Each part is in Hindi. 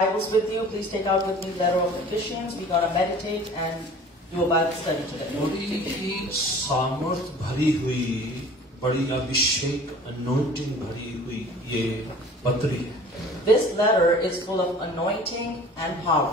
Bibles with you, please take out with me the letter of Ephesians. We're going to meditate and do a Bible study today. बड़ी ही सामर्थ भरी हुई, बड़ी अभिषेक anointing भरी हुई ये पत्री है. This letter is full of anointing and power.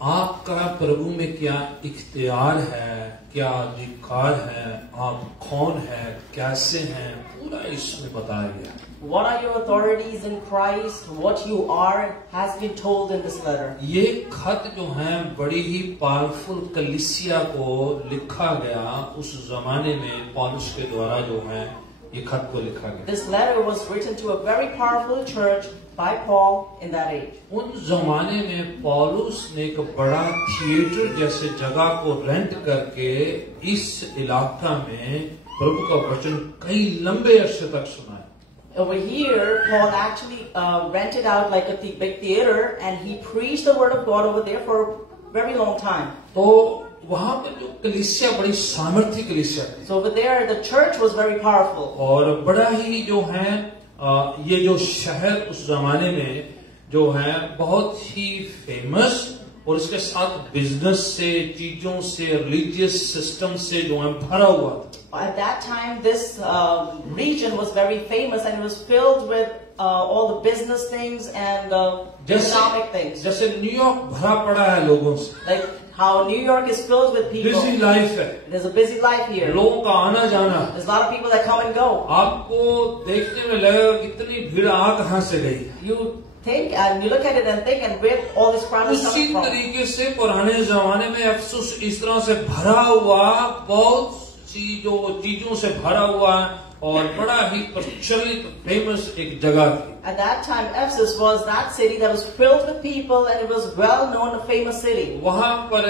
आपका प्रभु में क्या इख्तियार है, क्या अधिकार है, आप कौन है, कैसे हैं, पूरा इसमें बताया गया है. What are your authorities in Christ? What you are has been told in this letter. ये खत जो है बड़ी ही पावरफुल कलीसिया को लिखा गया. उस जमाने में पौलुस के द्वारा जो है ये खत को लिखा गया. This letter was written to a very powerful church by Paul in that age. उन जमाने में पौलुस ने एक बड़ा थिएटर जैसे जगह को रेंट करके इस इलाका में प्रभु का वचन कई लंबे अरसे तक सुनाया. Over here, Paul actually rented out like a big theater, and he preached the word of God over there for a very long time. तो वहाँ पर जो कलीसिया बड़ी सामर्थ्य कलीसिया थी. So over there, the church was very powerful. और बड़ा ही जो है ये जो शहर उस जमाने में जो है बहुत ही फेमस, और इसके साथ बिजनेस से, चीजों से, रिलीजियस सिस्टम से जो है भरा हुआ था. At that time, this region was very famous, and it was filled with all the business things and economic things. जैसे न्यूयॉर्क भरा पड़ा है लोगों से. Like how New York is filled with people. Busy life है. There's a busy life here. लोगों का आना जाना. There's a lot of people that come and go. आपको देखने में लगेगा कितनी भीड़ आ कहाँ से गई. You think and you look at it and think, and where all this crowd is उसी coming from. तरीके से पुराने जमाने में अफसोस इस तरह से भरा हुआ, बहुत चीजों से भरा हुआ और बड़ा ही प्रचलित फेमस एक जगह थी. At that time, Ephesus was that city that was filled with people, and it was well known, a famous city. वहाँ पर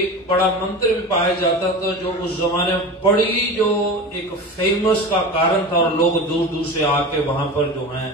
एक बड़ा मंदिर भी पाया जाता था जो उस जमाने में बड़ी जो एक फेमस का कारण था, और लोग दूर दूर से आके वहाँ पर जो है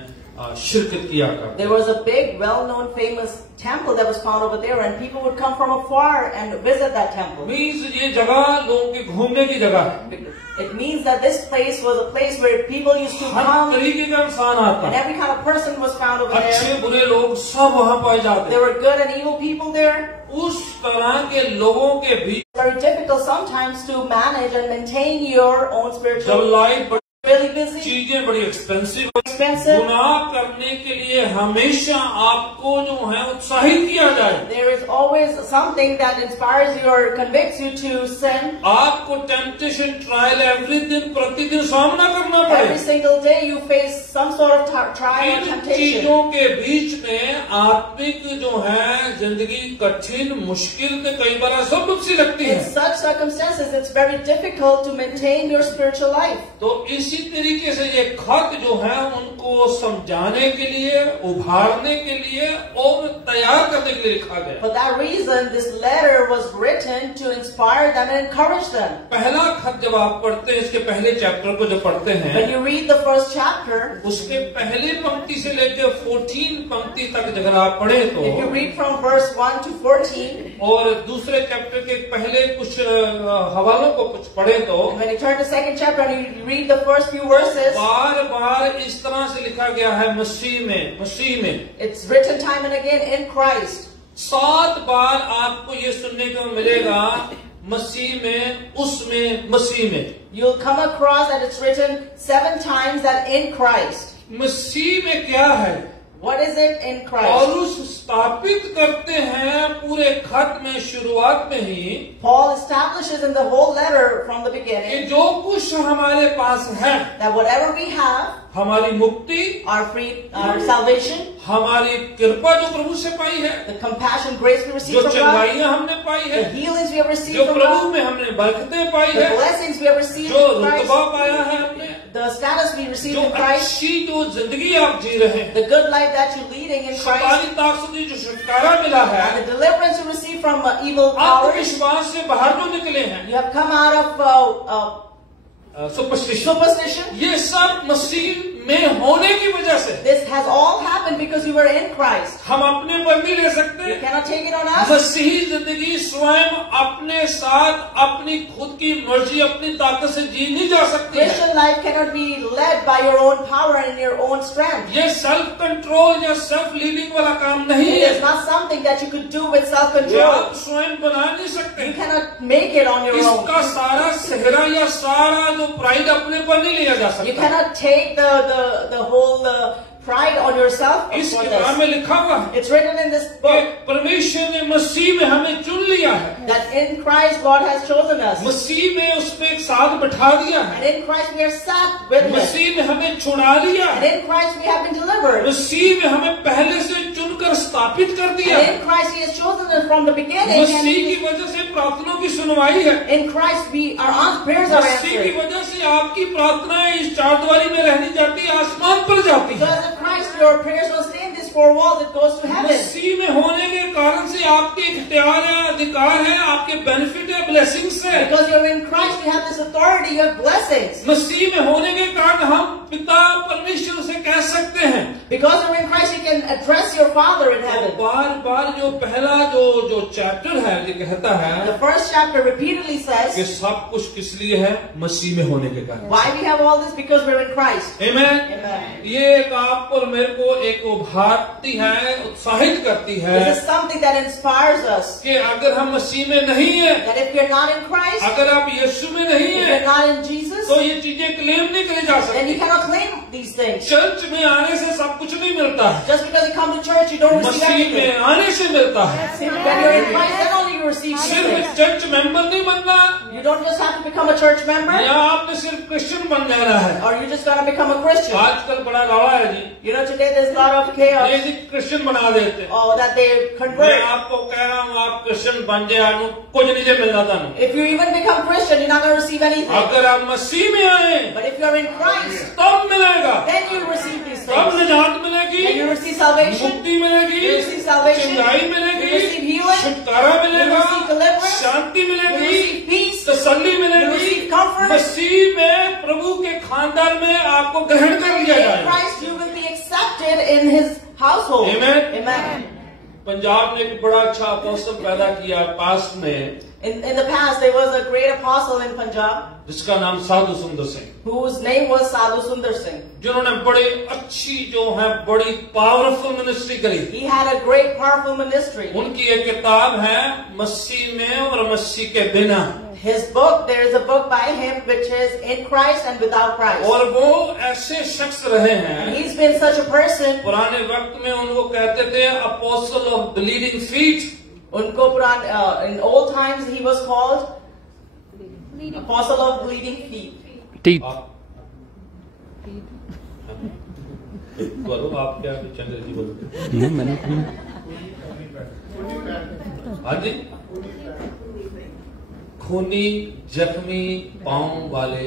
शिरकत किया करते. There was a big, well-known, famous temple that was found over there, and people would come from afar and visit that temple. Means ये जगह लोगों की घूमने की जगह है. It means that this place was a place where people used to her come, तरीके का इंसान आता and है. every kind of person was found over अच्छे there. बुरे लोग सब वहाँ पाए जाते There हैं. were good and evil people there. उस तरह के लोगों के बीच It's very difficult sometimes to manage and maintain your own जब spiritual. लाइफ Really busy, चीजें बड़ी एक्सपेंसिव, expensive. गुनाह करने के लिए हमेशा आपको जो है उत्साहित किया जाए. There is always something that inspires you or convicts you to sin. आपको टेम्पटेशन ट्रायल एवरी दिन प्रतिदिन सामना करना Every पड़े. single day you face some sort of trial or in temptation. चीजों के बीच में आत्मिक जो है जिंदगी कठिन, मुश्किल तो कई बार असंभव सी लगती In है. such circumstances, it's very difficult to maintain your spiritual life. तो इसी तरीके से ये खत जो है उनको समझाने के लिए, उभारने के लिए और तैयार करने के लिए लिखा गया. For that reason, this letter was written to inspire them and encourage them. पहला खत जब आप पढ़ते हैं, इसके पहले चैप्टर को जब पढ़ते हैं, When you read the first chapter, उसके पहले पंक्ति से लेकर 14 पंक्ति तक अगर आप पढ़े तो, if you read from verse 1 to 14, और दूसरे चैप्टर के पहले कुछ हवालों को कुछ पढ़े तो, and when you turn to second chapter and you read the first few verses, बार बार इस तरह से लिखा गया है मसीह में. it's written time and again in Christ. 7 बार आपको ये सुनने को मिलेगा, मसीह में, उसमें, मसीह में. You'll come across that it's written 7 times that in Christ. मसीह में क्या है? What is it in Christ? पौलुस स्थापित करते हैं पूरे खत में शुरुआत में ही Paul establishes in the whole letter from the कि beginning जो कुछ हमारे पास है, that whatever we have, हमारी मुक्ति, our salvation, हमारी कृपा जो प्रभु से पाई है, the compassion, grace we receive जो from God, चंगाइयां हमने पाई the है, healings we have received जो from प्रभु God, में हमने बरकतें पाई the है, blessings we have received जो in Christ, रुतबा पाया है हमने, the status we received जो in Christ, अच्छी जो जिंदगी आप जी रहे हैं, the good life that you're leading in Christ, शैतानी ताकत से जो छुटकारा मिला है, and the deliverance you receive from evil आप powers. विश्वास से बाहर जो निकले हैं, You have come out of superstition. ये सब मसीह में होने की वजह से This has all happened because you were in Christ. हम अपने पर नहीं ले You सकते. cannot take it on us. मसीही जिंदगी स्वयं अपने साथ अपनी खुद की मर्जी अपनी ताकत से जी नहीं जा सकती है. Christian life cannot be led by your own power and your own strength. ये सेल्फ कंट्रोल या सेल्फ लीडिंग वाला काम नहीं It है. is not not something that you could do with ये self-control. आप स्वयं बना नहीं सकते। You cannot make it on your own. इसका सारा सेहरा या सारा जो प्राइड अपने पर नहीं लिया जा You सकता। cannot take the whole pride on yourself इस for किताब this. में लिखा हुआ है It's written in this कि book परमेश्वर ने मसीह में हमें चुन लिया है, that in Christ God has chosen us. मसीह में उसमें एक साथ बैठा दिया And है, in Christ we are sat with Him. मसीह में हमें छुड़ा लिया And है, in Christ we have been delivered. मसीह में हमें पहले से चुनकर स्थापित कर दिया And है। in Christ He has chosen us from the beginning. Masih And की वजह से प्रार्थनाओं की सुनवाई है, in Christ our prayers are मसीह की answered. वजह से आपकी प्रार्थनाएं इस चारदीवारी में रहनी जाती है, आसमान पर जाती है। Because of Christ your prayers don't stay in these four walls, it goes to heaven. मसीह में होने के कारण से आपके इख्तियार है, अधिकार है, आपके बेनिफिट है, ब्लेसिंग्स है। Because you're in Christ, you have this authority, you have blessings. मसीह में होने के कारण हम पिता परमेश्वर से कह सकते हैं। Because you're in Christ, you can address your Father in तो heaven. बार बार जो पहला जो चैप्टर है जो कहता है The first chapter repeatedly कि says, सब कुछ किस लिए है, मसीह में होने के कारण। why we have all this? Because we're in Christ. आमीन। Amen. ये एक आप और मेरे को एक उभारती है, उत्साहित करती है This is something that inspires us. कि अगर हम मसीह में नहीं है, That if you're not in Christ, अगर आप यीशु में नहीं if है, you're not in Jesus, तो ये चीजें क्लेम नहीं करी जा then you सकती। cannot claim these things. Church में आने से सब कुछ नहीं मिलता है, Just because you come to church, you don't receive Masih anything. में आने से मिलता है। When you're in Christ, then only you receive सिर्फ something. चर्च मेंबर नहीं बनना You don't just have to become a church member, या आपने सिर्फ क्रिश्चियन बन जाना है। or you just gotta become a Christian. आजकल बड़ा गवाह है जी, You know, today there's a lot of ये chaos. जी क्रिश्चियन बना देते हैं। Oh, that they मैं convert. आपको कह रहा हूँ, आप क्रिश्चियन बन जाए, आपको कुछ नहीं मिलना था। If you even become Christian, you're not gonna receive anything. अगर आप मसीह में आए But if you're in Christ, तब मिलेगा, then you'll receive these तब things. निजात मिलेगी, Then you receive salvation, मुक्ति मिलेगी, you receive salvation, चंगाई you मिलेगी, receive healing, छुटकारा मिलेगा, you receive deliverance, Shanti you मिलेगी, receive peace, तसल्ली you मिलेगी। receive comfort. मसीह में प्रभु के खानदान में आपको ग्रहण कर लिया In जाएगा। Christ, you will be accepted in His household. Amen. Amen. Punjab ने एक बड़ा अच्छा अपोस्टल पैदा किया पास में, In the past, there was a great apostle in Punjab जिसका नाम साधु सुंदर Singh, whose name was Sadhu Sundar Singh. जिन्होंने बड़ी अच्छी जो है बड़ी पावरफुल मिनिस्ट्री करी। He had a great, powerful ministry. उनकी एक किताब है मसीह में और मसीह के बिना, His book, there is a book by him which is In Christ and Without Christ. और वो ऐसे शख्स रहे And हैं, he's been such a person. पुराने वक्त में उनको कहते थे apostle of bleeding feet. Unko in old times he was called Apostle of Bleeding Feet. Teeth. बोलो आप क्या अंग्रेजी बोलते? नहीं, मैंने हाँ जी, खूनी जख्मी पांव वाले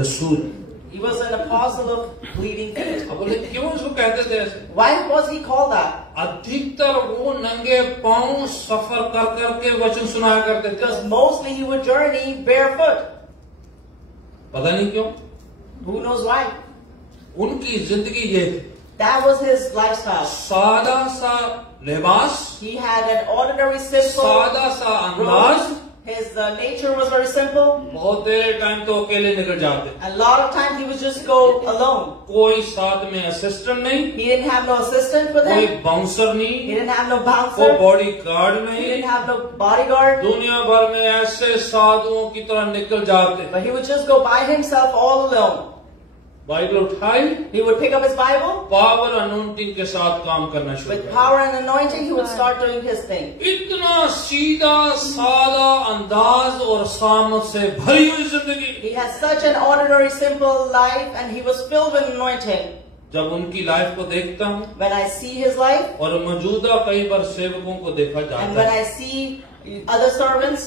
रसूल। He was an apostle of bleeding feet. अब बोले क्यों उसको कहते थे ऐसे? Why was he called that? अधिकतर वो नंगे पांव सफर कर करके वचन सुनाया करते थे। Because mostly he would journey barefoot. पता नहीं क्यों, Who knows why? उनकी जिंदगी ये थी, That was his lifestyle. सादा सा लिबास, He had an ordinary, simple सादा सा अंदाज। robe. His nature was very simple. बहुत देर टाइम तो अकेले निकल जाते, A lot of times he would just go alone. कोई साथ में असिस्टेंट नहीं, He didn't have no assistant with कोई him. बाउंसर He नहीं, didn't have no कोई bouncer. बॉडी गार्ड He नहीं। didn't have no bodyguard. दुनिया भर में ऐसे साधुओं की तरह निकल जाते। But he would just go by himself all alone. Bible उठाई, He would pick up his Bible. Power anointing के साथ काम करना शुरू With किया। power and anointing, he would start doing his thing. इतना सीधा सादा अंदाज और सामत से भरी हुई जिंदगी। He had such an ordinary, simple life, and he was filled with anointing. जब उनकी लाइफ को देखता हूँ When I see his life, और मौजूदा कई बार सेवकों को देखा and जाता when है I see other servants,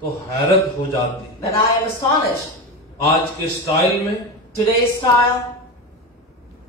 तो हैरत हो जाती। then I am astonished. आज के स्टाइल में Today's style,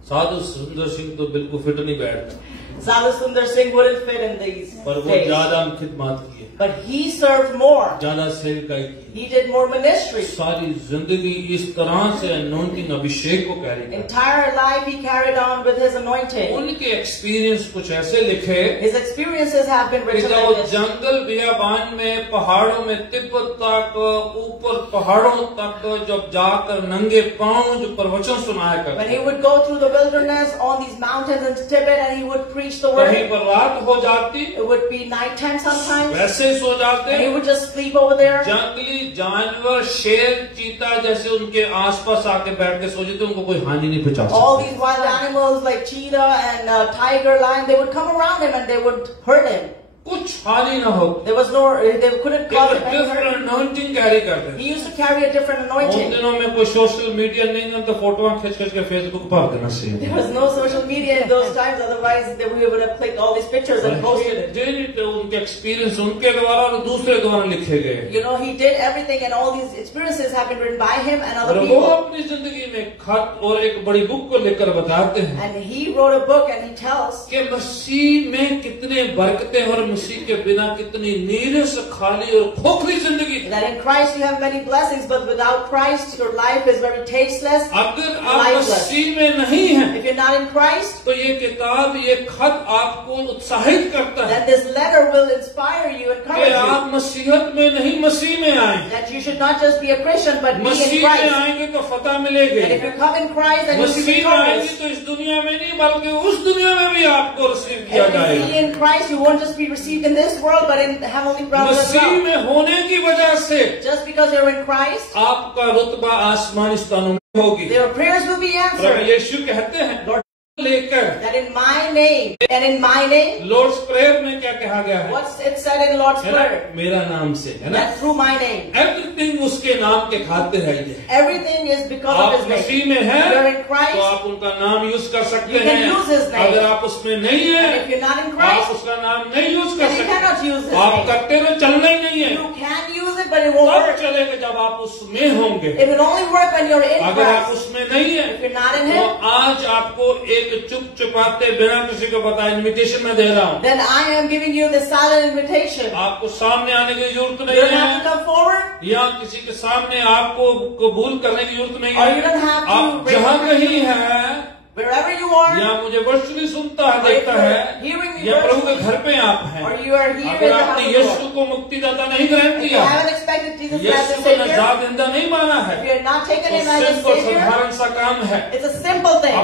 साधु सुंदर सिंह तो बिल्कुल फिट नहीं बैठता, Sadhu Sundar Singh wouldn't fit in these पर वो days. ज्यादा खिदमत की है, But he served more. ज्यादा सेवकाई की है। He did more ministry. सारी जिंदगी इस तरह से अनोइंटिंग अभिषेक को कैरी कर। Entire life he carried on with his anointing. उनके एक्सपीरियंस कुछ ऐसे लिखे His experiences have been कि written जब like वो this. जंगल बियाबान में पहाड़ों में तिब्बत तक ऊपर पहाड़ों तक जब जाकर नंगे पांव जो प्रवचन सुनाया When he करते, would go through the wilderness on these mountains in Tibet and he would preach the कहीं word. पर रात हो जाती, It would be nighttime sometimes, वैसे सो and he जाते। would just sleep over there. जंगली जानवर, शेर, चीता जैसे उनके आसपास आके बैठ के सो जाते, उनको कोई हानि नहीं पहुंचा All सकता। these wild animals like cheetah and tiger, lion, they would come around him and they would hurt him. कुछ हानि ना हो, There was no, they couldn't cause him any different hurt. Anointing carry करते थे। He used to carry a different उन anointing. दिनों में कोई सोशल मीडिया नहीं है, तो फोटो खींच खींच के फेसबुक पर देना चाहिए। There was no social media in those times, otherwise we would have clicked all these pictures and posted it. उनके एक्सपीरियंस उनके द्वारा और दूसरे द्वारा लिखे गए। You know, he did everything and all these experiences have been written by him and other और वो people. अपनी जिंदगी में खत और एक बड़ी बुक को लेकर बताते हैं And he wrote a book and he tells कि मसीह में कितने बरकतें और मसीह के बिना कितनी नीरस, खाली और खोखली जिंदगी। that in Christ you have many blessings, but without Christ your life is very tasteless, अगर आप lifeless. मसीह में नहीं हैं, If you're not in Christ, तो ये किताब, ये खत आपको उत्साहित करता है then this letter will inspire you, कि encourage you, आप मसीहत में नहीं, मसीह में आए। that you should not just be a Christian, but be in मसीह में Christ. आएंगे तो फतह मिलेगी। And if you come in Christ, then you'll be मसीह में आएंगे victorious. तो इस दुनिया में नहीं, बल्कि उस दुनिया में भी आपको रिसीव किया And if you जाएगा। be in Christ, you won't just be received in this world, but in the heavenly realm as Masih well. में होने की वजह से Just because you're in Christ, आपका रुतबा आसमानी स्थानों में होगी। their prayers will be Prabhu answered. यीशु कहते हैं, लॉर्ड लेकर That in my name, and in my name, lord's prayer में क्या कहा गया है? what's it said in Lord's है ना? Prayer? मेरा नाम से, है ना? That through my name. Everything उसके नाम के खातिर है ये। Everything is because of आप His name. मसीह में हैं, You're in तो Christ, आप उनका नाम यूज कर सकते You can हैं। use his name. अगर आप उसमें नहीं and है, if you're not in आप Christ, उसका नाम नहीं यूज कर then you सकते। cannot use His आप name. करते रहो, चलना ही नहीं है। You can use it, but it won't तब work. चलेगा जब आप उसमें होंगे। It will only work when you're in अगर आप Christ. उसमें नहीं है, If you're not in तो Him, आज आपको एक चुप चुपाते बिना किसी को बताए इनविटेशन में दे रहा हूँ। then I am giving you the silent invitation. आपको सामने आने की जरूरत You नहीं don't have to है, come forward, या किसी के सामने आपको कबूल करने की जरूरत नहीं or you don't है। have to आप raise जहाँ your कहीं hand. है, Wherever you are, या मुझे वर्चुअली सुनता है, or if देखता है, you're hearing me या प्रभु के virtually, घर पे आप हैं, or you are here अगर in the आपने house of यीशु God. को मुक्तिदाता नहीं ग्रहण If you किया, haven't expected Jesus as Yeshu the को Savior, नजात जिंदा नहीं माना है, if you're not taking तो Him as a simple Savior, साधारण सा काम है। it's a simple thing.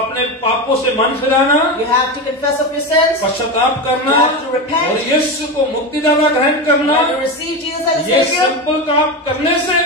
अपने पापों से मन फिराना, You have to confess of your sins, पश्चाताप करना, You have to repent. और यीशु को मुक्तिदाता ग्रहण करना। and to receive Jesus as a ये Savior. सिंपल काम करने से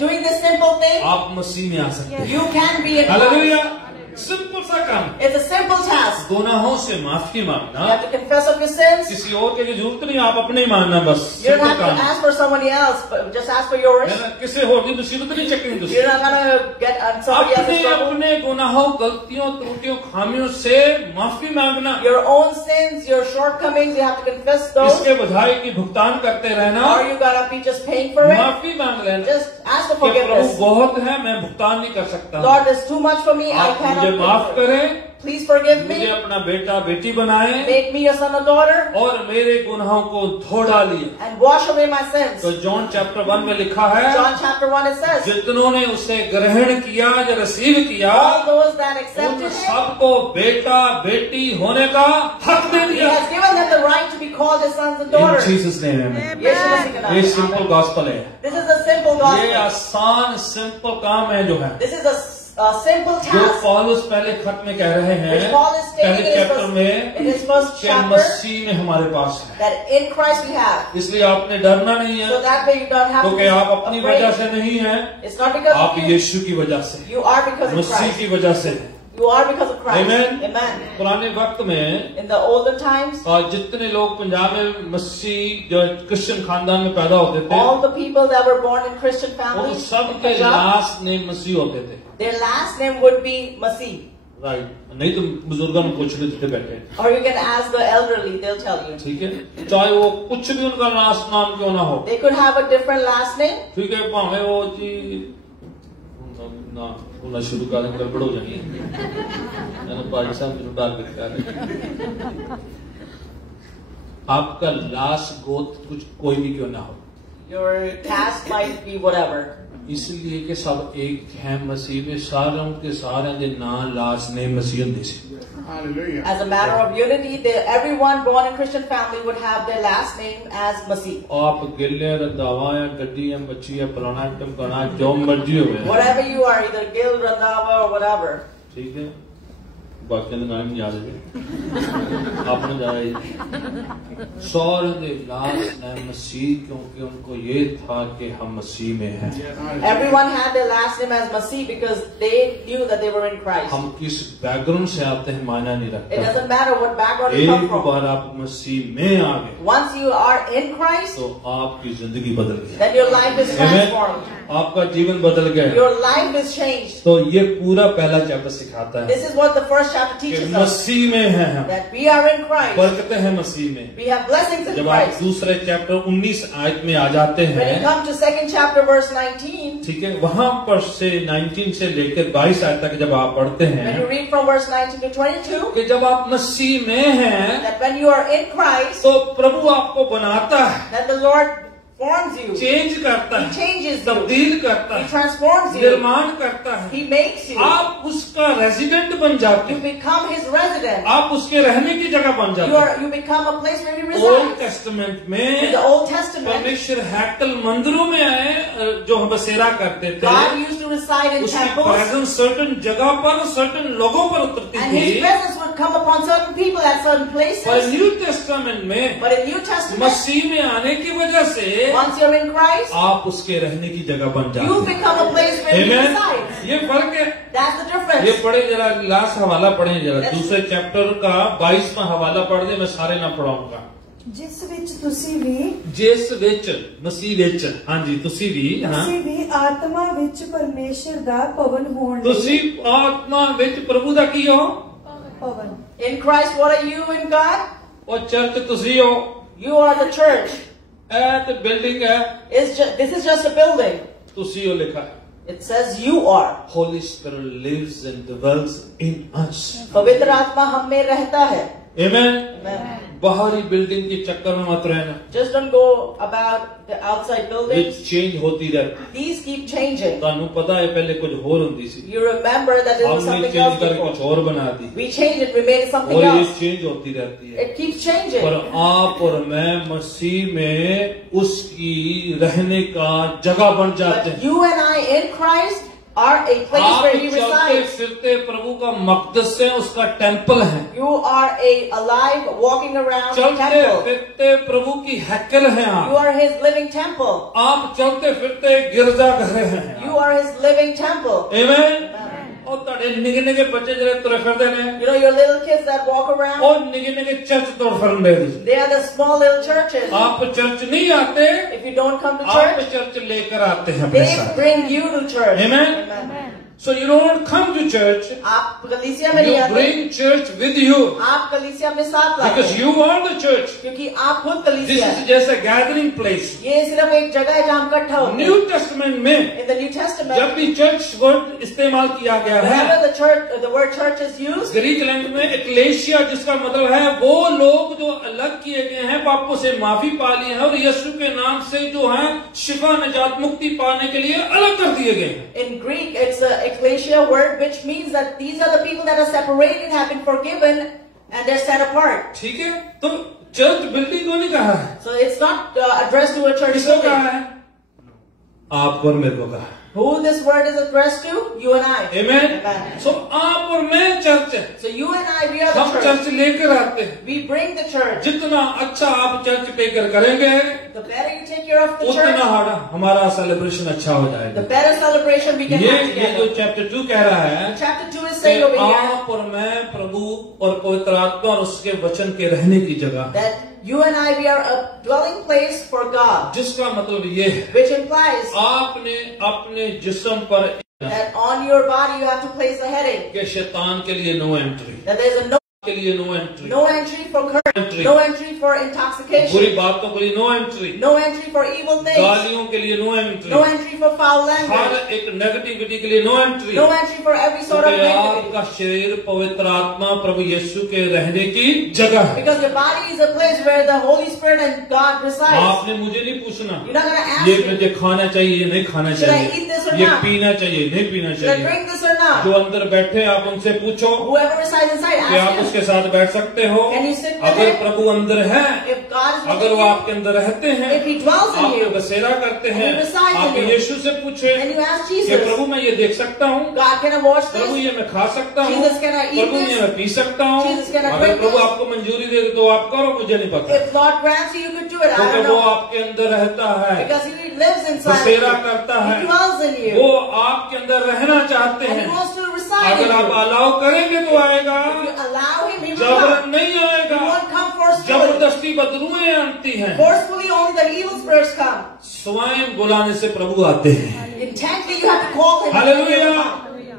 Doing this simple thing, आप मसीह में आ सकते हैं। you can be in Christ. Hallelujah. Simple सा काम, It's a simple task. गुनाहों से माफी You मांगना, have to confess of your sins. किसी और के लिए जरूरत नहीं, आप अपने ही मानना बस। You don't simple have to काम ask for somebody else, but just ask for yours. है ना? किसी और की मुसीबत नहीं चकनी दूसरी। You're not gonna get on somebody else's अपने trouble. अपने गुनाहों, गलतियों, त्रुटियों, खामियों से माफी मांगना, Your own sins, your shortcomings, you have to confess those. इसके बधाई की भुगतान करते रहना, Or you gotta be just paying for it. माफी मांग लेना। Just ask for कि प्रभु forgiveness. बहुत है, मैं भुगतान नहीं कर सकता। Lord, there's too much for me. I आप मुझे cannot. माफ करें, Please forgive मुझे me. अपना बेटा बेटी बनाए, Make me your son or daughter. और मेरे गुनाहों को धो डालिए। And wash away my sins. तो जॉन चैप्टर 1 में लिखा है, John chapter 1 it says, जितनों ने उसे ग्रहण किया या रिसीव किया, all those that उन accepted him, सबको बेटा बेटी होने का हक दे he दिया। has given them the right to be called his sons and in daughters. Jesus name में। यीशु मसीह के नाम ये में. सिंपल गॉस्पल है, This is a simple ये gospel. आसान सिंपल काम है जो है, This is a simple जो task. पौलुस पहले खत में कह रहे हैं, Which Paul is stating पहले in his चैप्टर में, in his first कि chapter, मसीह में हमारे पास है। that in Christ we have. इसलिए आपने डरना नहीं है, So that way you don't have to क्योंकि be आप अपनी वजह afraid. से नहीं है, It's not because आप of you. यीशु की वजह से, You are because of Masih Christ. की वजह से। You are because of Christ. Amen. Amen. पुराने वक्त में In the older times, जितने लोग पंजाब में मसीह जो क्रिश्चियन खानदान में पैदा होते थे, all the people that were born in Christian वो families, सबके Punjab, लास्ट नेम मसीह होते थे। their last name would be Masih. Right, नहीं तो बुजुर्गों में पूछ लेते थे बैठे। Or you can ask the elderly, they'll tell you. ठीक है, चाहे वो कुछ भी उनका लास्ट नाम क्यों ना हो, They could have a different last name. ठीक है, भावे वो जी ना बोलना शुरू कर दें, गड़बड़ हो जानी है, पाजी साहब जो टारगेट कर रहे। आपका लास्ट गोत्र कुछ कोई भी क्यों ना हो, Your caste might be whatever. इसलिए कि सब एक है मसीह में, सारों के सारे दे नाम लास्ट नेम मसीह होंदे सी। Hallelujah. As a matter of unity, everyone born in Christian family would have their last name as Masih. आप गिले रंधावा या गड्डी या बच्ची या फलाना टमकाना जो मर्जी हो, Whatever you are, either Gil, Randava, or whatever. ठीक है, बाकी का नाम नहीं याद है आपने जाना सौर लाश ने मसीह क्योंकि उनको ये था कि हम मसीह में हैं. Everyone had their last name as Masih because they knew that they were in Christ. हम किस बैकग्राउंड से आते हैं मायना नहीं It रखता. doesn't matter what background you come एक from. बार आप मसीह में आ गए Once you are in Christ, तो आपकी जिंदगी बदल गई. then your life is transformed. आपका जीवन बदल गया. Your life is changed. तो ये पूरा पहला चैप्टर सिखाता है This is what the first chapter कि teaches us. मसीह में हैं हम. That we are in Christ. बरकतें हैं मसीह में. We have blessings in जब आप Christ. दूसरे चैप्टर 19 आयत में आ जाते When you हैं, come to second chapter verse 19, ठीक है, वहां पर से 19 से लेकर 22 आयत तक जब आप पढ़ते when you हैं read from verse 19 to 22, कि जब आप मसीह में हैं that when you are in Christ, तो प्रभु आपको बनाता है, then the Lord forms you. Change करता He है, changes you. तब्दील करता He है, transforms you. निर्माण करता है. He makes you. आप उसका रेजिडेंट बन जाते You हैं, become His resident. आप उसके रहने की जगह बन जाते हैं. You become a place where He old resides. Testament In में the Old Testament, परमेश्वर हैकल मंदिरों में आए जो हम बसेरा करते थे. God used to reside in उसकी temples, प्रेजेंस सर्टन जगह पर सर्टन लोगों पर उतरती and His थी. presence would come upon certain people at certain पर places. न्यू टेस्टामेंट में But in New Testament, मसीह में आने की वजह से once you're in Christ, आप उसके रहने की जगह बन you जाते हैं. become a place where He Amen? resides. ये फर्क है. That's the ये difference. पढ़े जरा, लास्ट हवाला पढ़े जरा, Let's- दूसरे चैप्टर का 22वां हवाला पढ़ दे, मैं सारे ना पढ़ाऊंगा. ਜਿਸ ਵਿੱਚ ਤੁਸੀਂ ਵੀ ਜਿਸ ਵਿੱਚ ਮਸੀਹ ਵਿੱਚ, ਹਾਂਜੀ ਤੁਸੀਂ ਵੀ, ਹਾਂ ਤੁਸੀਂ ਵੀ ਆਤਮਾ ਵਿੱਚ ਪਰਮੇਸ਼ਰ ਦਾ ਭਵਨ ਹੋਣ ਤੁਸੀਂ ਆਤਮਾ ਵਿੱਚ ਪ੍ਰਭੂ ਦਾ ਕੀ ਹੋ? ਭਵਨ In Christ, what are you in God? ਉਹ ਚਰਚ ਤੁਸੀਂ ਹੋ. You are the church. ਇਹ ਤੇ ਬਿਲਡਿੰਗ ਹੈ, This is just a building. ਤੁਸੀਂ ਹੋ ਲਿਖਾ ਹੈ. It says you are. Holy Spirit lives and dwells in us. पवित्र आत्मा हम में रहता है. Amen. Amen. बाहरी बिल्डिंग के चक्कर में मत रहना. Just don't go about the outside ये buildings. चेंज होती रहती. These keep changing. ਤੁਹਾਨੂੰ ਪਤਾ ਹੈ ਪਹਿਲੇ ਕੁਝ ਹੋਰ ਹੁੰਦੀ ਸੀ, You remember that there was हमने something चेंज else करके before. कुछ और बना दी We changed it, we made it something और ये else. चेंज होती रहती है. It keeps changing. पर आप और मैं मसीह में उसकी रहने का जगह बन जाते But हैं. you and I in Christ are a place आप where He चलते resides. फिरते प्रभु का मकदस है, उसका टेम्पल है. You are alive, walking around चलते temple. फिरते प्रभु की हैकल है. You आप are His living temple. आप चलते फिरते गिरजाघर हैं. You are His living temple. Amen. और ਤੁਹਾਡੇ ਨਿੱਕੇ ਨਿੱਕੇ ਬੱਚੇ ਜਿਹੜੇ ਤੁਰੇ ਫਿਰਦੇ ਨੇ, You know your little kids that walk around? ਉਹ ਨਿੱਕੇ ਨਿੱਕੇ ਚਰਚ ਤੁਰ ਫਿਰਦੇ ਨੇ. They are the small little churches. आप चर्च नहीं आते, If you don't come to आप church, चर्च लेकर आते हैं अपने they साथ. bring you to church. Amen. Amen. So you don't come to church, आप कलीसिया में नहीं you आते. bring church with you आप कलीसिया में साथ लाते because हैं. you are the church. क्योंकि आप खुद This कलीसिया is हैं. just a gathering place. ये सिर्फ एक जगह है जहाँ हम इकट्ठा होते हैं. न्यू टेस्टमेंट में In the New Testament, जब भी चर्च वर्ड इस्तेमाल किया गया whenever है, the word church is used, Greek language में एक्लेशिया, जिसका मतलब है वो लोग जो अलग किए गए हैं, पापों से माफी पा लिए हैं और यीशु के नाम से जो है शिफा, निजात, मुक्ति पाने के लिए अलग कर दिए गए हैं. in Greek, it's a ecclesia word, which means that these are the people that are separated, have been forgiven, and they're set apart. ठीक है, तो चर्च बिल्डिंग को नहीं कहा है, So it's not addressed to a church किसको कहा building. है? आपको और मेरे को कहा है. Who this word is addressed to? You and I. Amen. Amen. So आप और मैं चर्च है. So you and I, we are the हम church. चर्च लेकर आते हैं. We bring the church. जितना अच्छा आप चर्च टेकर करेंगे, The better you take care of the उतना church, हमारा सेलिब्रेशन अच्छा हो the जाएगा. better celebration we can have ये जो together. चैप्टर 2 कह रहा है Chapter 2 is कि saying over here आप और मैं प्रभु और पवित्र आत्मा और उसके वचन के रहने की जगह, that you and I, we are a dwelling place for God, जिसका मतलब ये है which implies आपने अपने जिस्म पर that on your body you have to place a heading, कि शैतान के लिए no entry, that there's a no के लिए no entry, No entry for curse. Entry. No entry for बुरी intoxication. बातों के लिए no entry, No entry for evil things. गालियों के लिए no entry, No entry for foul हर language. एक नेगेटिविटी के लिए no entry. No entry for every sort of क्योंकि negativity. आपका शरीर पवित्र आत्मा प्रभु यीशु के रहने की जगह है. Because your body is a place where the Holy Spirit and God resides. आपने मुझे नहीं पूछना You're not going to ask ये me, मुझे खाना चाहिए ये नहीं खाना Should I चाहिए, eat this or ये not? पीना चाहिए नहीं पीना should I चाहिए. drink this or not? जो अंदर बैठे आप उनसे पूछो Whoever resides inside, कि आप ask उस उसके साथ बैठ सकते हो। Can you sit with अगर him? प्रभु अंदर है, If God is अगर with वो you, आपके अंदर रहते हैं, if He dwells in आप you, बसेरा करते हैं, and He resides in आप you, यीशु से पूछे and you ask कि Jesus, प्रभु मैं ये देख सकता हूँ, God, can I watch Prabhu this? ये मैं खा सकता हूँ, Jesus, can I eat Prabhu this? ये मैं पी सकता हूँ। Jesus, can I अगर drink प्रभु this? आपको मंजूरी दे तो आप करो, मुझे नहीं पता, If Lord grants you, you could do it. I क्योंकि don't वो know. आपके अंदर रहता है, Because He lives inside of बसेरा you. करता है, He dwells in you. वो आपके अंदर रहना चाहते And He हैं। wants to reside in अगर आप you. अलाउ करेंगे तो आएगा, If you allow Him, He will जबरन come. नहीं He आएगा। won't come forcefully. जबरदस्ती बदरूएं आती हैं, Forcefully, only the evil spirits come. स्वयं बुलाने से प्रभु आते हैं। Intently, you have to call Him. Hallelujah.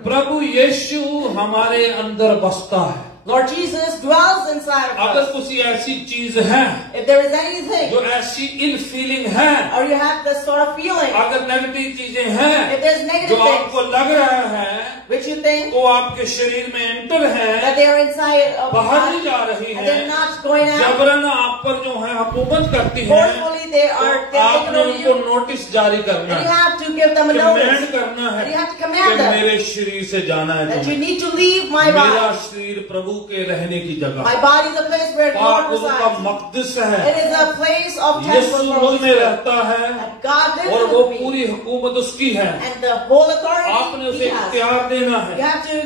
प्रभु यीशु हमारे अंदर बसता है। Lord Jesus dwells inside of अगर us. कुछ ऐसी चीज है If there is anything, जो ऐसी इल फीलिंग है, or you have this sort of feeling, अगर नेगेटिव चीजें हैं if there's जो negative आपको things, लग रहा है which you think वो आपके शरीर में एंटर that है, they are inside of बाहर नहीं God, जा रही and है, they're not going out, जबरन आप पर जो है हुकूमत करती है, forcefully they're तो taking आपने over उनको you, नोटिस जारी करना and you है, have to give them a commend notice, करना है and you have to कि command them मेरे शरीर से जाना है that you तुम्हें। need to leave my मेरा body. शरीर प्रभु के रहने की जगह, My body is a place where God पाक का resides. मकदस It है, is a place of Yeshu temple for मुझ Holy में Spirit. रहता है And God lives और वो with me, पूरी हुकूमत उसकी है। and the whole authority आपने उसे He has. इख्तियार देना You है। have to.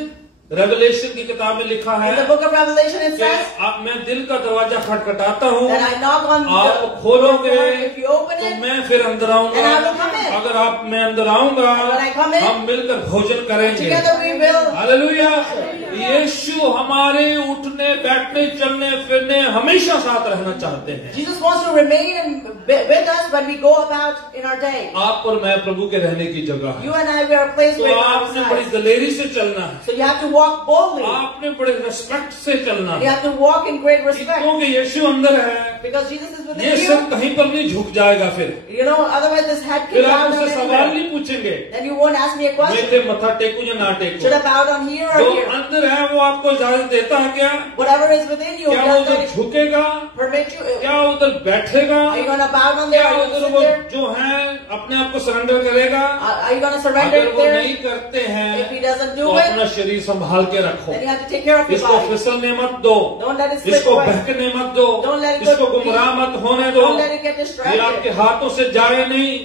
रेवलेशन की किताब में लिखा है In the book of Revelation, it कि says मैं दिल का दरवाजा खटखटाता हूँ, that I knock on आप the खोलोगे door. If you open तो it, मैं फिर अंदर आऊंगा। and I will come in. अगर आप मैं अंदर आऊंगा, And when I come in, हम मिलकर भोजन करेंगे। together we will. हालेलुया। यीशु हमारे उठने बैठने चलने फिरने हमेशा साथ रहना चाहते हैं। Jesus wants to remain with us when we go about in our day. आप और मैं प्रभु के रहने की जगह You है, and I, we are a place तो where God आपने बड़ी resides. दलेरी से चलना है, So you have to walk boldly. आपने बड़े रिस्पेक्ट से चलना You है, have to walk in great respect. क्योंकि यीशु अंदर है। Because Jesus is ये within सब you. कहीं पर नहीं झुक जाएगा फिर You know, otherwise this head फिर can आप bow down उससे सवाल anywhere. नहीं पूछेंगे, Then you won't ask me a मैं question. थे मथा टेकू या ना टेकू। Should I bow down here जो or here? अंदर है वो आपको इजाजत देता है क्या? Whatever is within you, क्या वो does उधर that झुकेगा? permit you? क्या उधर बैठेगा? Are you going to bow down there? क्या Are you going उधर to वो sit there? जो है अपने आप को सरेंडर करेगा? Are you going to surrender अगर it वो there? नहीं करते हैं If he doesn't तो do it, अपना शरीर संभाल के रखो। then you have to take care of your इसको body. फिसलने मत दो, Don't let it slip इसको away. बहकने मत दो, Don't let it go इसको to गुमराह मत होने दो। Don't let it get ये distracted. आपके हाथों से जाए नहीं।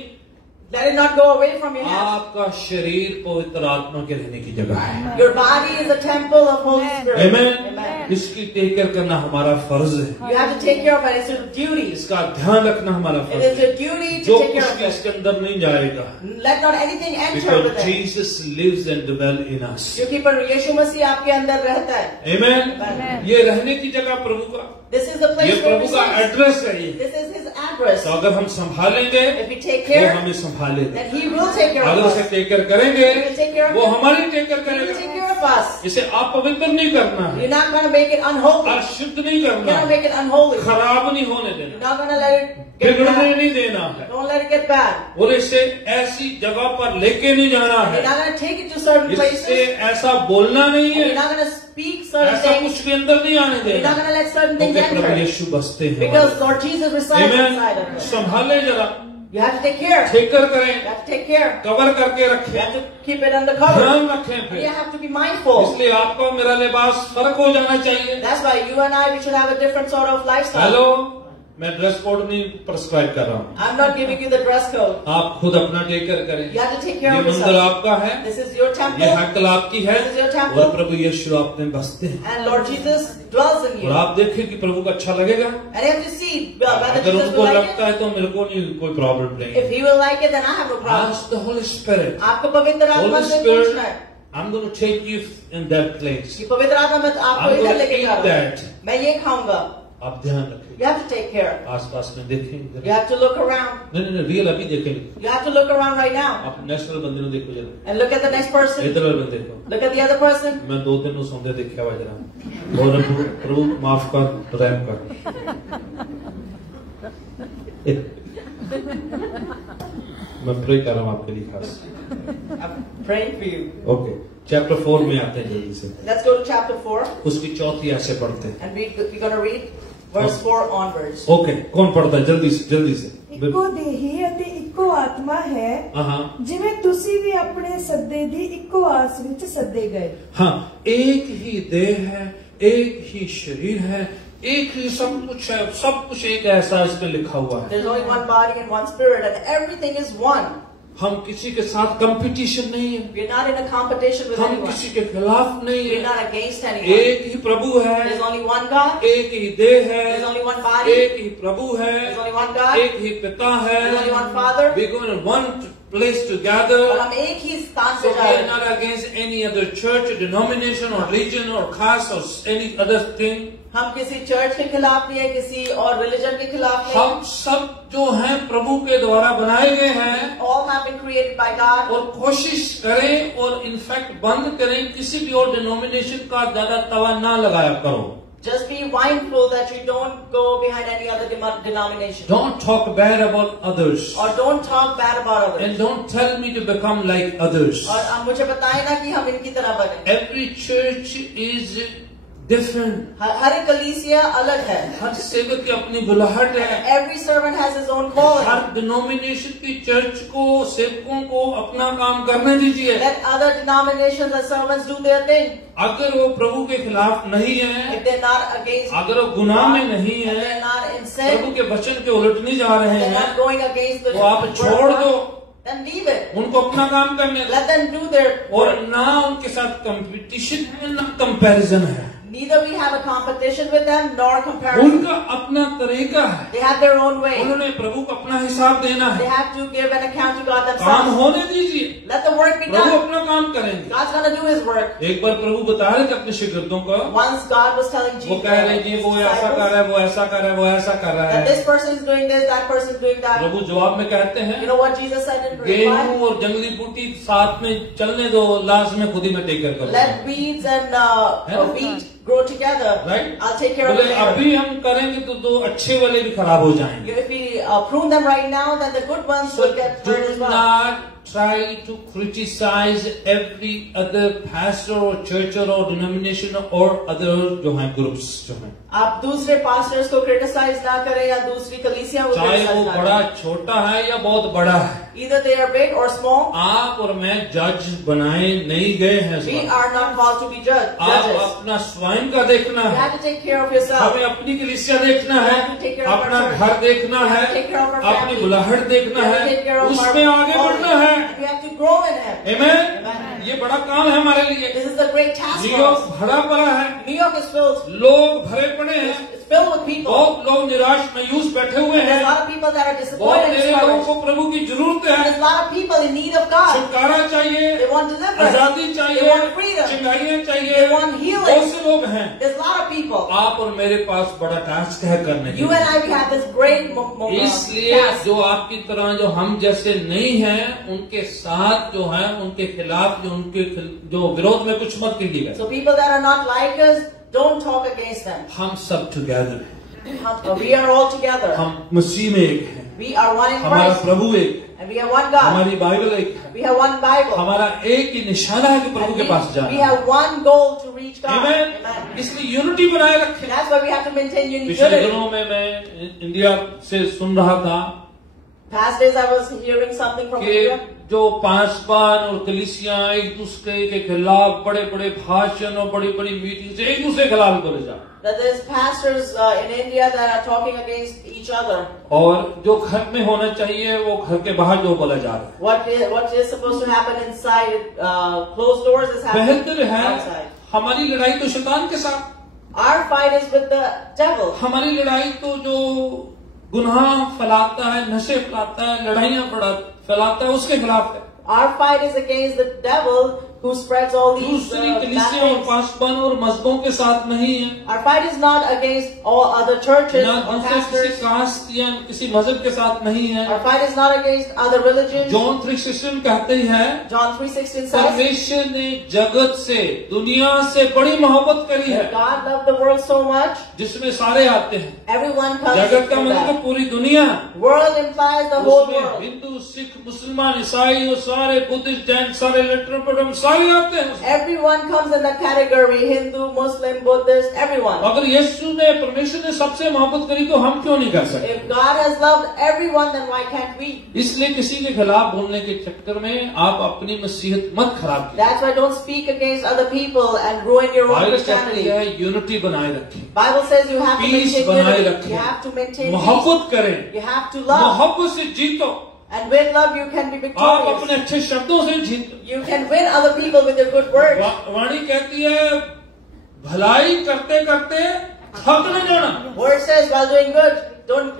Let it not go away from your hands. आपका शरीर पवित्र आत्मा के रहने की जगह है। Your body is a temple of Holy Spirit. Amen. Amen. इसकी टेक केयर करना हमारा फर्ज है, You have to take care of it. It's your duty. इसका ध्यान रखना हमारा It फर्ज is है। your duty to जो take care कुछ of भी it. इसके अंदर नहीं जाएगा, Let not anything enter because with it. Jesus lives and dwell in us. क्योंकि पर यीशु मसीह आपके अंदर रहता है. आमेन। Amen. ये रहने की जगह प्रभु का, This is the ये place where प्रभु he का resides. एड्रेस है ये। This is his address. तो अगर हम संभालेंगे If we take वो care, हमें संभालेगा, then he will take care अगर of उसे us. टेक केयर करेंगे He will take care of वो us. हमारी take care He will take करेगा। care of us. इसे आप पवित्र नहीं करना है, You're not going to make it unholy. अशुद्ध नहीं You're करना going to है, make it unholy. खराब नहीं होने You're देना, not going to let it get बिगड़ने bad. नहीं देना है, Don't let it get bad. और इसे ऐसी जगह पर लेके नहीं जाना You're है, not going to take it to certain इससे places. ऐसा बोलना नहीं And you're है, not going to speak certain ऐसा things. कुछ भी अंदर नहीं आने You're not देना, going to let certain things क्योंकि प्रभु enter. यीशु बसते हैं। Because Lord Jesus resides amen. inside of us. संभाले जरा, You have to take care. Take care You करें, have to take care. Cover करके You रखें, have to keep it under cover. ध्यान रखें You फिर। have to be mindful. इसलिए आपका और मेरा लिबास फर्क हो जाना चाहिए। That's why you and I, we should have a different sort of lifestyle. Hello, मैं ड्रेस कोड नहीं प्रिस्क्राइब कर रहा हूँ, I'm not giving you the dress code. आप खुद अपना टेक केयर करें। You have to take ये care of मंदिर yourself. आपका है, This is your ये temple, हैकल आपकी है, This is your temple. और प्रभु यीशु आप में बसते हैं। and Lord Jesus dwells in और you. आप देखें कि प्रभु को अच्छा लगेगा। And you have to see whether अगर Jesus उनको will like लगता it. है तो मेरे को नहीं कोई प्रॉब्लम नहीं। If He will like it, then I have no problem. Ask the Holy Spirit. आपको पवित्र आत्मा Holy से Spirit, पूछना है I'm going to take you in that place. कि पवित्र आत्मा मैं आपको I'm इधर going to लेके eat जा रहा हूँ. that. मैं ये खाऊंगा. आप ध्यान रखें, You have to take care. आसपास में देखें। You have to look around. नहीं, रियल अभी देखें। You have to look around right now. आप नेशनल बंदे को देखो जरा, And look at the next person. इधर वाले बंदे को। Look at the other person. मैं 2 दिन सौंदे देखा हुआ जरा, और प्रभु माफ कर, रहम कर। मैं प्रे कर रहा हूँ आपके लिए खास। I'm praying for you. Okay, chapter 4 में आते हैं जल्दी से। Let's go to chapter 4 उसकी चौथी ऐसे पढ़ते हैं। and we're going to read verse 4 onwards. Okay, कौन पढ़ता है जल्दी से? ਇੱਕੋ ਦੇਹੀ ਅਤੇ ਇੱਕੋ ਆਤਮਾ ਹੈ हाँ ਜਿਵੇਂ ਤੁਸੀਂ ਵੀ ਆਪਣੇ ਸੱਦੇ ਦੀ ਇੱਕੋ ਆਸ ਵਿੱਚ ਸੱਦੇ ਗਏ। हाँ, एक ही देह है, एक ही शरीर है, एक ही सब कुछ है, सब कुछ एक ऐसा इसमें लिखा हुआ है। There's only one body and one spirit, and everything is one. हम किसी के साथ कंपटीशन नहीं है, We're not in a competition with हम anyone. किसी के खिलाफ नहीं We're है। not against anyone. एक ही प्रभु है, There's only one God. एक ही देह है, There's only one body. एक ही प्रभु है, There's only one God. एक ही पिता है। There's only one Father. We go in one place together. और हम एक ही स्थान So पे we जा are रहे हैं. not against any other church, denomination, or religion, or caste, or any other thing. हम किसी चर्च के खिलाफ नहीं है, किसी और रिलीजन के खिलाफ नहीं हम सब जो हैं प्रभु के द्वारा बनाए गए हैं। है. All have been created by God. और कोशिश करें और इनफैक्ट बंद करें किसी भी और डिनोमिनेशन का ज्यादा तवा ना लगाया करो। Just be mindful that you don't go behind any other denomination. Don't talk bad about others. Or don't talk bad about others. And don't tell me to become like others. और आप मुझे बताएं ना कि हम इनकी तरह बने. Every church is different. हर एक कलीसिया अलग है. हर सेवक की अपनी बुलाहट है। Every servant has his own calling. Her denomination की चर्च को, सेवकों को अपना काम करने दीजिए। Let other denominations and servants do their thing. अगर वो प्रभु के खिलाफ नहीं है, If they're not against, अगर वो गुनाह में नहीं and है, they're not in Prabhu sin, के वचन के उलट नहीं जा रहे they're हैं, not going against the वो आप word छोड़ of दो, God, then leave it. उनको अपना काम करने दो। Let them do their और work. ना उनके साथ कंपटीशन है, ना कंपैरिजन है। Neither we have a competition with them nor comparison. उनका अपना तरीका है, They have their own way. उन्होंने प्रभु को अपना हिसाब देना They है। have to give an account to God काम themselves. होने दीजिए, Let the work be Prabhu done. अपना काम करेंगे। God's gonna do His work. एक बार प्रभु बता रहे थे अपने शिष्यों को, Once God was telling वो Jesus, कह रहे जी वो ऐसा कर रहा है, वो ऐसा कर रहा है, वो ऐसा कर रहा that है। this person is doing this, that person is doing that. प्रभु जवाब में कहते You हैं, know what Jesus said in reply? गेहूं और जंगली बूटी साथ में चलने दो, लास्ट में खुद ही मैं टेक केयर करूंगा। Let weeds and wheat grow together. Right? I'll take care of बोले them. अभी हम करेंगे तो दो अच्छे वाले भी खराब हो जाएंगे। If we prune them right now, then the good ones will get hurt as Do well. not try to criticize every other pastor or church or denomination or other जो हैं groups जो हैं। आप दूसरे पास्टर्स को क्रिटिसाइज ना करें या दूसरी कलीसिया को चाहे वो क्रिटिसाइज ना बड़ा करें. छोटा है या बहुत बड़ा है, Either they are big or small. आप और मैं जज बनाए नहीं गए हैं इस We बात। are not called to be आप judges. अपना स्वयं का देखना You है, have to take care of yourself. हमें अपनी कलीसिया देखना है, We have to take care of अपना our church. घर देखना We है, have to take care of our अपनी family. बुलाहट देखना We have to है, take care of our उसमें आगे calling. बढ़ना है। We have to grow in Him. Amen? Amen. ये बड़ा काम है हमारे लिए। This is the great task for New York us. भरा पड़ा है, New York is filled. लोग भरे पड़े हैं, It's filled with people. बहुत लोग निराश मायूस बैठे हुए There's a हैं, lot of people that are बहुत disappointed and मेरे लोगों discouraged. को प्रभु की जरूरत है। There's a lot of people in need of God. छुटकारा चाहिए, They want deliverance. आजादी They चाहिए, want freedom. चिंगारियां चाहिए, They want healing. बहुत से लोग हैं। There's a lot of people. आप और मेरे पास बड़ा टास्क है करने के You and I, we have this great इसलिए task. जो आपकी तरह जो हम जैसे नहीं हैं, उनके साथ जो है, उनके खिलाफ जो विरोध में कुछ मत कीजिएगा। So people that are not like us, don't talk against them. हम सब टुगेदर हैं, We are all together. हम मसीह में एक हैं, We are one in हमारा Christ. प्रभु एक है, And we have one God. हमारी बाइबल एक है, We have one Bible. हमारा एक ही निशाना है कि प्रभु And के पास we जाना। have one goal to reach God. Amen? Amen. इसलिए यूनिटी बनाए रखें। That's why we have to maintain पिछले unity. दिनों में मैं इंडिया से सुन रहा था Past days I was hearing something from कि India. जो पासवान और कलीसियां एक दूसरे के खिलाफ बड़े बड़े भाषण और बड़ी बड़ी मीटिंग से एक दूसरे के खिलाफ बोले जा, That there's pastors in India that are talking against each other. और जो घर में होना चाहिए वो घर के बाहर जो बोला जा रहा है। What is supposed to happen inside closed doors is happening बेहतर है outside. हमारी लड़ाई तो शैतान के साथ, Our fight is with the devil. हमारी लड़ाई तो जो गुनाह फैलाता है, नशे फैलाता है, लड़ाइयां फैलाता है, उसके खिलाफ है। Our fight is against the devil who spreads all these दूसरी bad कलीसिया और things. पासवान और मजहबों के साथ नहीं है, Our fight is not against all other churches ना or दूसरे किसी pastors. कास्ट या किसी मजहब के साथ नहीं है। Our fight is not against other religions. John 3:16 कहते हैं, John 3:16 says, परमेश्वर ने जगत से, दुनिया से बड़ी मोहब्बत करी है, God loved the world so much, जिसमें सारे आते हैं। everyone comes जगत का in मतलब that. पूरी दुनिया, World implies the whole उसमें world. हिंदू, सिख, मुसलमान, ईसाई और सारे बुद्धिस्ट, जैन, सारे इलेक्ट्रोनिक, सारे आते हैं। Everyone comes in that category: Hindu, Muslim, Buddhist, everyone. अगर यीशु ने परमेश्वर ने सबसे मोहब्बत करी तो हम क्यों नहीं कर सकते? If God has loved everyone, then why can't we? इसलिए किसी के खिलाफ बोलने के चक्कर में आप अपनी मसीहत मत खराब कीजिए। That's why don't speak against other people and ruin your own Bible कहती Christianity. है यूनिटी बनाए रखें, Bible says you have to peace maintain बनाए unity. रखें, You have to maintain peace. मोहब्बत करें, You have to love. मोहब्बत से जीतो। And with love you can be आप victorious. अपने अच्छे शब्दों से जीतो। You can win other people with your good words. वाणी कहती है भलाई करते करते थक न जाना। Word says while doing good, don't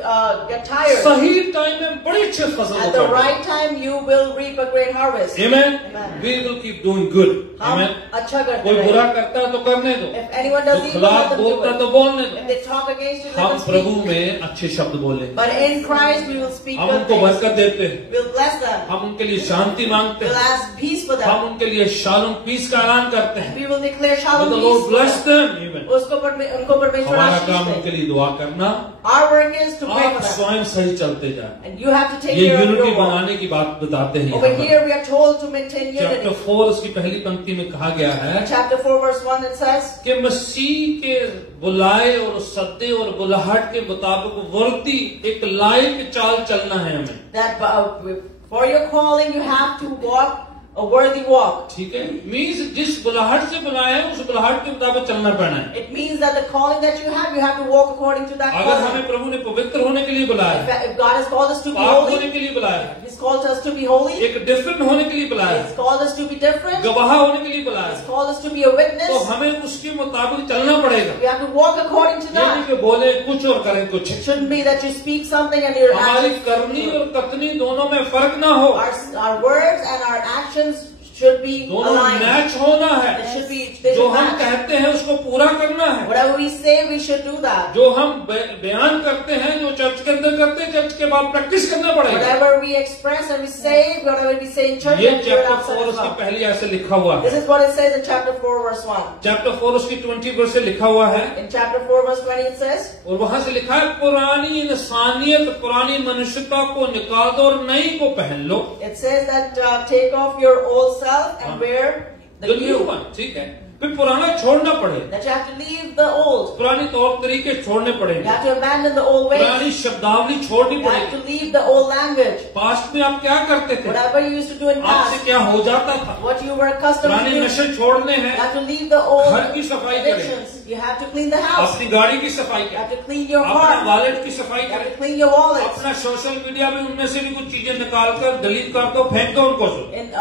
get tired. सही टाइम में बड़ी अच्छी फसल At the होगी। right time you will reap a great harvest. Amen. Amen. We will keep doing good. हम Amen. अच्छा करते कोई बुरा हैं. करता है तो करने दो, If anyone जो does evil, खिलाफ let them do बोलता है it. तो बोलने If दो। they talk against you, let हम them प्रभु speak. में अच्छे शब्द बोलेंगे, But in Christ we will speak हम good उनको things. बरकत देते हैं, We'll bless them. हम उनके लिए शांति मांगते We'll हैं, ask peace for हम them. उनके लिए शालोम पीस का ऐलान करते हैं। We will declare May shalom the Lord peace. bless them. Amen. उनको परमेश्वर हमारा आशीष काम दे. उनके लिए दुआ करना, Our work is to pray आप for them. स्वयं सही चलते जाए। And you have to take ये care of unity your walk. बनाने की बात बताते हैं Over यहाँ पर। here we are told to maintain chapter unity. 4 उसकी पहली पंक्ति में कहा गया है Chapter 4 verse 1 it says, कि मसीह के बुलाए और सद्दे और बुलाहट के मुताबिक वर्दी एक लायक चाल चलना है हमें। that for your calling you have to walk a worthy walk. ठीक है, मीन्स जिस बुलाहट से बुलाया है उस बुलाहट के मुताबिक चलना पड़ना है। It means that the calling that you have to walk according to that अगर calling. हमें प्रभु ने पवित्र होने के लिए बुलाया है, If God has called us to be पाप होने holy, के लिए बुलाया है, He's called us to be holy, एक डिफरेंट होने के लिए बुलाया He's है, called us to be different, गवाह होने के लिए बुलाया He's है, called us to be a तो witness. हमें उसके मुताबिक चलना पड़ेगा। We have to walk according to ये नहीं that. कि बोले कुछ और करें कुछ। It shouldn't be that you speak something and your हमारी actions, करनी और कथनी दोनों में फर्क ना हो, our words and our actions should be दोनों aligned. मैच होना है। It should be, they जो should हम match. कहते हैं उसको पूरा करना है। Whatever we say, we should do that. जो हम बयान करते हैं, जो चर्च के अंदर करते हैं, चर्च के बाद प्रैक्टिस करना पड़ेगा। Whatever we express and we say, whatever we say in church, ये we do it chapter outside 4 as उसकी well. पहली ऐसे लिखा हुआ This है। is what it says in chapter 4 verse 1. Chapter 4 उसकी 20 वर्ष से लिखा हुआ है, In chapter 4 verse 20 it says, और वहां से लिखा है पुरानी इंसानियत, पुरानी मनुष्यता को निकाल दो और नई को पहन लो। it says that take off your old self and wear the The new new. one, ठीक है। फिर पुराना छोड़ना पड़ेगा, That you have to leave the old. पुरानी तौर तरीके छोड़ने You पड़ेंगे, have to abandon the old ways. पुरानी शब्दावली छोड़नी You have पड़ेगी। to leave the old language. Past में आप क्या करते थे, Whatever you used to do in आपसे past, क्या हो जाता था, what you were accustomed to पुराने do, नशे छोड़ने you हैं, have to leave the old घर की सफाई करें, addictions. You have to clean the house. अपनी गाड़ी की सफाई You have करें, to clean your अपना heart. वॉलेट की सफाई You have करें, to clean your wallet. अपना सोशल मीडिया में उनमें से भी कुछ चीजें निकाल कर डिलीट कर दो, फेंक दो उनको।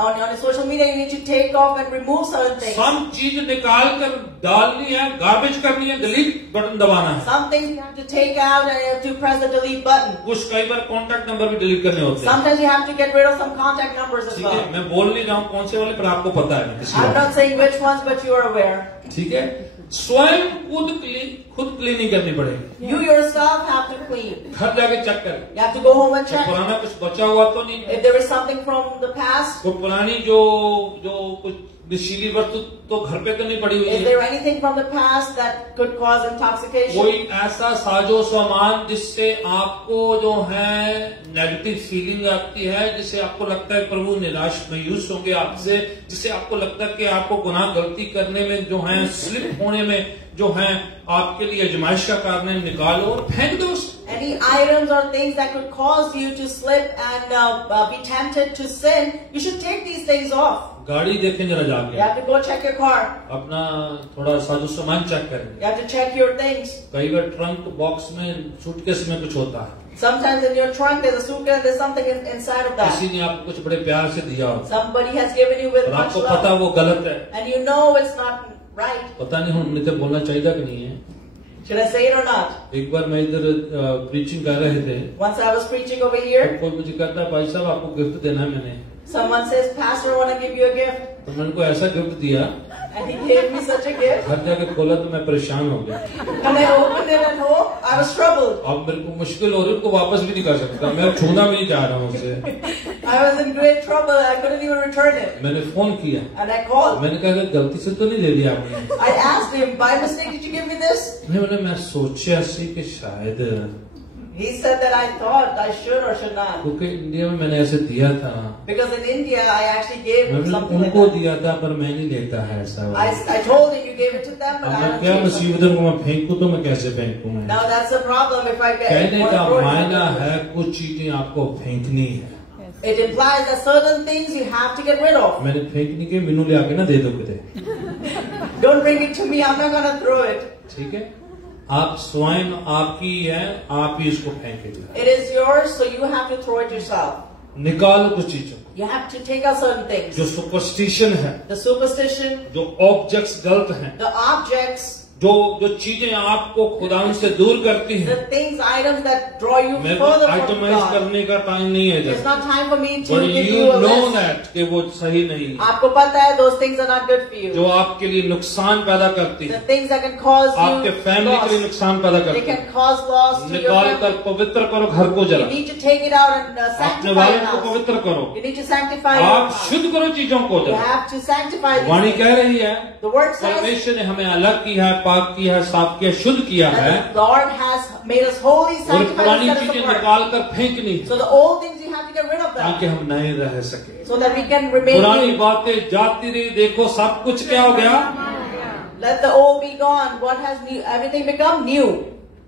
On social media, you need to take off and remove certain things. सब चीज निकाल कर डालनी है, गार्बेज करनी है, डिलीट बटन दबाना है। Some things you have to take out and you have to press the delete button. कुछ कई बार कॉन्टैक्ट नंबर भी डिलीट करने होते हैं। Sometimes you have to get rid of some contact numbers as ठीक है, well. मैं बोल नहीं रहा हूँ कौन से वाले, पर आपको पता है मैं किसी I'm वाले। not saying which ones, but you are aware. ठीक है, स्वयं खुद क्लीनिंग करनी पड़ेगी। You yourself have to clean. घर जाके चेक करें, You have to go home and क्या check. पुराना कुछ बचा हुआ तो नहीं है, If there is something from the past, कोई पुरानी जो कुछ नशीली वस्तु तो घर पे तो नहीं पड़ी हुई is है, there anything from the past that could cause intoxication? कोई ऐसा साजो सामान जिससे आपको जो है नेगेटिव फीलिंग आती है, जिससे आपको लगता है प्रभु निराश मायूस होंगे आपसे, जिससे आपको लगता है कि आपको गुनाह गलती करने में जो है, स्लिप होने में जो है आपके लिए आजमाइश का कारण है, निकालो और फेंक दो उसको। Any items or things that could cause you to slip and be tempted to sin, you should take these things off. गाड़ी देखें जरा You जाके, have to go check your car. अपना थोड़ा साजो सामान चेक करें। You have to check your things. कई बार ट्रंक बॉक्स में, सूटकेस में कुछ होता है, Sometimes in your trunk there's a suitcase, there's something inside of that. किसी ने आपको कुछ बड़े प्यार से दिया हो Somebody has given you with और much आपको पता love, वो गलत है, and you know it's not right. पता नहीं हम मुझे बोलना चाहिए कि नहीं है। Should I say it or not? एक बार मैं इधर प्रीचिंग कर रहे थे, Once I was preaching over तो here, कोई मुझे कहता भाई साहब आपको गिफ्ट देना है मैंने, someone says, Pastor, I want to give you a gift. तो मैंने को ऐसा गिफ्ट दिया, And he gave me such a gift. घर जाके खोला तो मैं परेशान हो गया। When I opened it at home, I was troubled. अब मेरे को मुश्किल हो रही, उनको वापस भी नहीं कर सकता, मैं छूना भी नहीं चाह रहा हूँ उसे। I was in great trouble. I couldn't even return it. मैंने फोन किया, And I called. मैंने कहा कि गलती से तो नहीं दे दिया आपने? I asked him, by mistake, did you give me this? मैं सोचा सी कि शायद He said that I thought I should or should not. क्योंकि इंडिया में मैंने ऐसे दिया था, Because in India I actually gave मैंने something like उनको that. दिया था, पर मैं नहीं लेता है ऐसा। I told him you gave it to them, but अब I मैं don't क्या give something. मुसीबत को मैं फेंकूं तो मैं कैसे फेंकूं? Now that's the problem if I get कहने want का to throw it मायना somewhere. है कुछ चीजें आपको फेंकनी है। It implies that certain things you have to get rid of. मैंने फेंकनी के मीनू ले आके ना दे दो किते, Don't bring it to me, I'm not gonna throw it. ठीक है? आप स्वयं आपकी है, आप ही इसको फेंकेंगे। It is yours, so you have to throw it yourself. निकालो कुछ चीजों को, You have to take out certain things. जो सुपरस्टिशन है, The superstition, जो ऑब्जेक्ट्स गलत हैं, the objects, जो चीजें आपको खुदा से दूर करती the हैं। things, items that draw you मेरे को further from आइटमाइज God. करने का टाइम नहीं है It's जब, not time for me to but give you you a know list. that कि वो सही नहीं है, आपको पता है those things are not good for you. जो आपके लिए नुकसान पैदा करती The है, things that can cause आपके you फैमिली के लिए loss. नुकसान पैदा They करती है। can cause loss to your निकाल family. कर पवित्र करो घर को You जरा, need to take it out and अपने sanctify वालों your को house. पवित्र करो, You need to sanctify your आप house. शुद्ध करो चीजों को You जरा। have to sanctify these Vani things. कह रही है, The word says परमेश्वर ने हमें अलग किया है, पाक किया है, साफ किया, शुद्ध किया है, that the Lord has made us holy, और sanctified, पुरानी and set us चीजें apart. निकाल कर फेंकनी है, So the old things you have to get rid of them, ताकि हम नए रह सके। so that we can remain पुरानी new. बातें जाती रही, देखो सब कुछ क्या हो गया। Let the old be gone. What has new? Everything become new.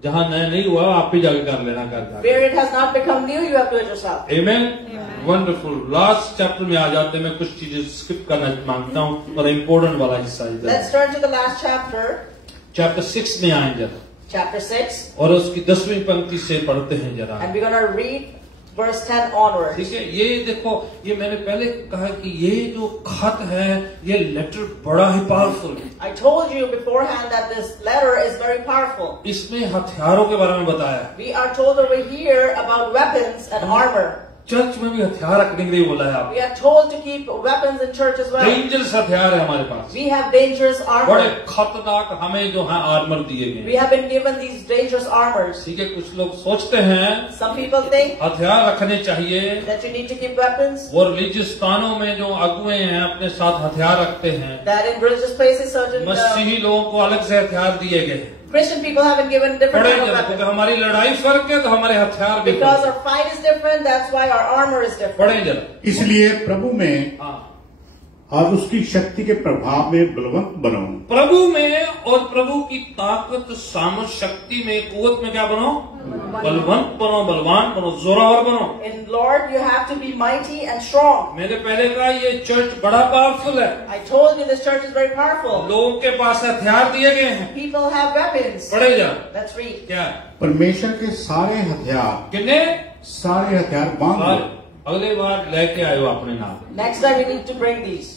जहाँ नया नहीं हुआ आप भी जाके कर लेना कर Where it has not become new, you have to do it yourself. Amen. Wonderful. Last chapter में आ जाते हैं, मैं कुछ चीजें स्किप करना मांगता हूँ और इम्पोर्टेंट वाला हिस्सा इधर। Let's turn to the last chapter, chapter 6 में आए जरा, chapter 6, और उसकी 10वीं पंक्ति से पढ़ते हैं जरा। and we're going to read verse 10 onwards. ठीक है, ये देखो, ये मैंने पहले कहा कि ये जो खत है, ये लेटर बड़ा ही पावरफुल है। I told you beforehand that this letter is very powerful. इसमें हथियारों के बारे में बताया है। We are told over here about weapons and armor. Church में भी हथियार रखने के लिए बोला है We आप। are told to keep weapons in church as well. Dangerous हथियार है हमारे पास, We have dangerous बड़े armor. खतरनाक हमें जो है आर्मर दिए गए We हैं। have been given these dangerous armors. ठीक है, कुछ लोग सोचते हैं Some people think हथियार रखने चाहिए, that you need to keep weapons, वो रिलीजियस स्थानों में जो अगुए हैं अपने साथ हथियार रखते हैं। that in religious places certain मसीही लोगों को अलग से हथियार दिए गए, Christian people have been given different बड़े type of जरा, क्योंकि weapons. हमारी लड़ाई फर्क है तो हमारे हथियार भी Because फर्क our fight is different, that's why our armor is है। different. बड़े जरा, इसलिए प्रभु में हाँ, और उसकी शक्ति के प्रभाव में बलवंत बनो। प्रभु में और प्रभु की ताकत, सामर्थ, शक्ति में, कुवत में क्या बनो? बलवंत बनो, बलवान बनो, जोरावर बनो। In Lord, you have to be mighty and strong. मैंने पहले कहा ये चर्च बड़ा पावरफुल है, I told you this church is very powerful. लोगों के पास हथियार दिए गए हैं। People have weapons. बड़े जरा, Let's read. क्या है? परमेश्वर के सारे हथियार कितने? सारे हथियार बांध लो अगले बार लेके आयो अपने नाम। Next time we need to bring these.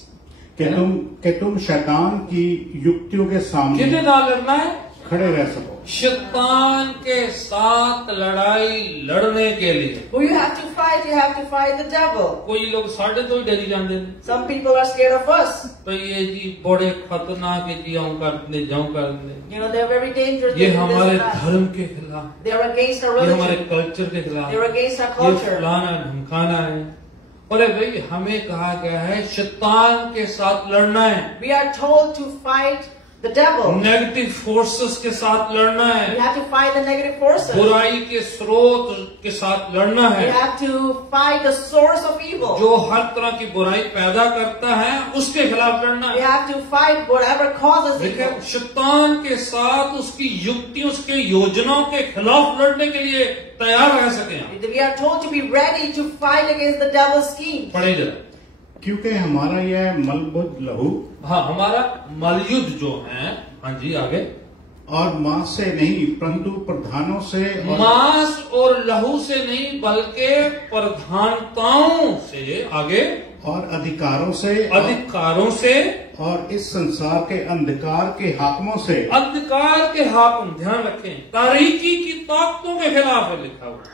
कि तुम शैतान की युक्तियों के सामने कितने नाम लड़ना है? खड़े रह सको। शैतान के साथ लड़ाई लड़ने के लिए Who you have to fight? You have to fight the devil. कोई लोग साढ़े तो ही डरी जाते हैं, Some people are scared of us. तो ये जी बड़े खतरनाक है जी, हम करते जाऊं करते, You know, they're very dangerous. ये They do this हमारे and that. धर्म के खिलाफ, They're against our ये हमारे religion. कल्चर के खिलाफ, They're against our ये culture. फलाना धमकाना है। अरे भाई, हमें कहा गया है शैतान के साथ लड़ना है, We are told to fight the devil. Negative forces के साथ लड़ना We है, have to fight the negative forces. बुराई के स्रोत के साथ लड़ना We है, have to fight the source of evil. जो हर तरह की बुराई पैदा करता है उसके खिलाफ लड़ना We है। have to fight whatever causes देखिए, evil. शैतान के साथ उसकी युक्ति, उसके योजनाओं के खिलाफ लड़ने के लिए तैयार रह सके हम। We are told to be ready to fight against the devil's scheme. पढ़े जरा। क्योंकि हमारा यह मलबुद्ध लहू हाँ, हमारा मलयुद्ध जो है, हाँ जी आगे, और मांस से नहीं परंतु प्रधानों से और मांस और लहू से नहीं बल्कि प्रधानताओं से, आगे और अधिकारों से अधिकारों से, और इस संसार के अंधकार के हाकिमों से अंधकार के हाकिम, ध्यान रखें, तारीकी की ताकतों के खिलाफ है लिखा हुआ।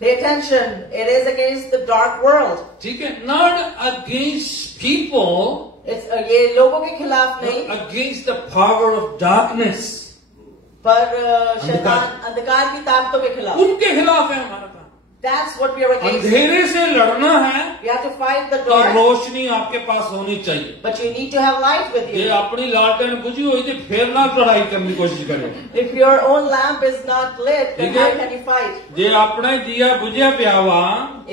Pay attention. It is against the dark world. ठीक है, नॉट अगेंस्ट पीपल, It's ये लोगों के खिलाफ नहीं, against the power of darkness, पर शैतान अंधकार की ताकतों के खिलाफ. उनके खिलाफ है हमारा काम। That's what we are against. अंधेरे से लड़ना है We have to fight the तो dark, रोशनी आपके पास होनी चाहिए। but you need to have light with ये you. अपनी लालटेन बुझी हुई थी, फिर ना चढ़ाई करने की कोशिश करें। If your own lamp is not lit, then ठीक है। how can you fight? जे अपना दिया बुझिया प्यावा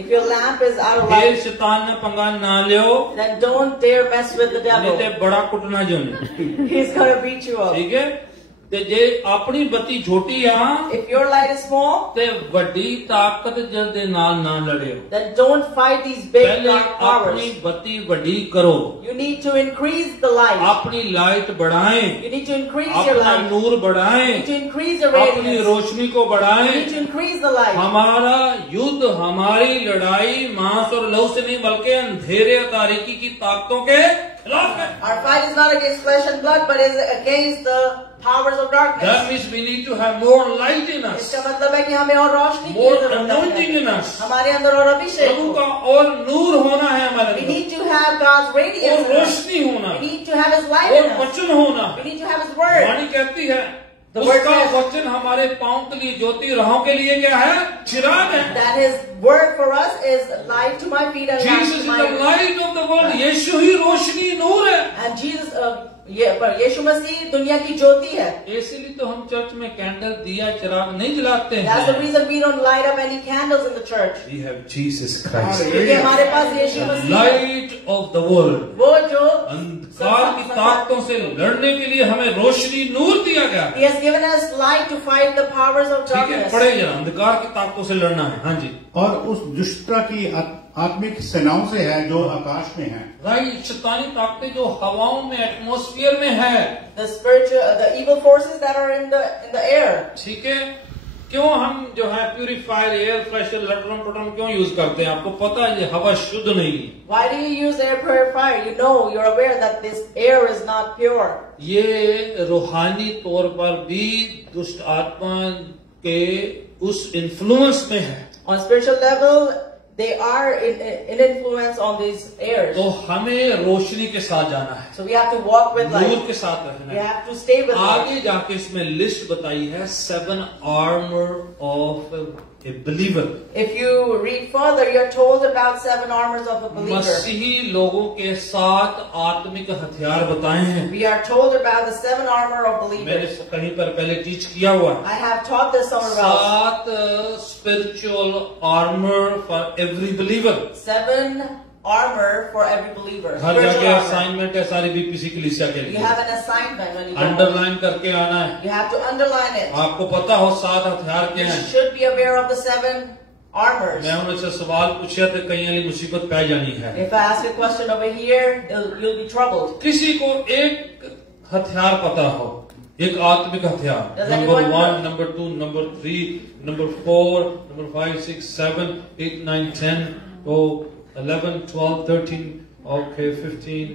If your lamp is out of फिर light, शैतान ने पंगा ना लियो, then don't dare mess with the नहीं devil. ते बड़ा कुटना जोने। He's gonna beat you up. ठीक है, ते जे अपनी बत्ती छोटी आ If your light is small, ते वड्डी ताकत दे नाल ना लड़ियो। then don't fight these big पहले dark powers. अपनी बत्ती वड्डी करो, You need to increase the light. अपनी लाइट बढ़ाएं, You need to increase your अपना light. नूर You बढ़ाएं, need to increase your अपनी radiance. रोशनी को You बढ़ाएं। need to increase the light. हमारा युद्ध, हमारी लड़ाई मांस और लहू से नहीं बल्कि अंधेरे और तारीकी की ताकतों के खिलाफ है। Our fight is not against flesh and blood, but is against the powers of darkness. That means we need to have more light in us, इसका मतलब है कि हमें और रोशनी की more जरूरत anointing है। in us. हमारे अंदर और अभिषेक प्रभु हो। का और नूर होना है हमारे We अंदर, need to have God's और radiance. in us. रोशनी होना, We need to have His light और in us. वचन होना। We need to have His word. वाणी कहती है The word उसका says- वचन हमारे पांव के लिए ज्योति, राहों के लिए क्या है? चिराग है। That His word for us is light to my feet and lamp Jesus to is my the light of the world. यीशु ही रोशनी नूर है। And Jesus, पर यीशु मसीह दुनिया की ज्योति है। इसीलिए तो हम चर्च में कैंडल, दिया, चिराग नहीं जलाते That's the हैं। reason we don't light up any candles in the church. We have Jesus Christ, क्योंकि हमारे पास यीशु the मसीह है। light of the world. वो जो अंधकार की ताकतों से लड़ने के लिए हमें रोशनी नूर दिया गया है। He has given us light to fight the powers of ठीक है, darkness. पढ़े जरा, अंधकार की ताकतों से लड़ना है। हाँ जी, और उस दुष्टता की आत्मिक सेनाओं से है जो आकाश में है। राइट, शैतानी ताकतें जो हवाओं में, एटमॉस्फेयर में है। The evil forces that are in the air. ठीक है, क्यों हम जो है प्यूरिफायर, एयर फ्रेशर, लटरम पटरम क्यों यूज करते हैं? आपको पता है ये हवा शुद्ध नहीं है। Why do you use air purifier? You know, you're aware that this air is not pure. ये रूहानी तौर पर भी दुष्ट आत्मा के उस इन्फ्लुएंस में है। On spiritual level, they are in influence on these airs. तो हमें रोशनी के साथ जाना है, So we have to walk with Noor light. के साथ रहना We है। have to stay with light. आगे जाके इसमें लिस्ट बताई है 7 armour of A believer. If you read further, you're told about 7 armors of a believer. मसीही लोगों के 7 आत्मिक हथियार बताए हैं। We are told about the 7 armor of मैंने believers. कहीं पर पहले टीच किया हुआ है। I have taught this somewhere else. 7 spiritual armour for every believer. 7 armor for every believer. Her Spiritual जगह armor. असाइनमेंट है सारी बीपीसी कलीसिया के You लिए। have an assignment when you go. Underline करके आना है। You have to underline it. आपको पता हो 7 हथियार क्या You हैं। should be aware of the 7 armors. मैं उनसे सवाल पूछा तो कई वाली मुसीबत पै जानी है। If I ask a question over here, you'll be troubled. किसी को एक हथियार पता हो, एक आत्मिक हथियार, Does number anyone 1, know? Number 2, number 3, number 4, number 5, 6, 7, 8, 9, 10, तो 11, 12, 13, okay, 15,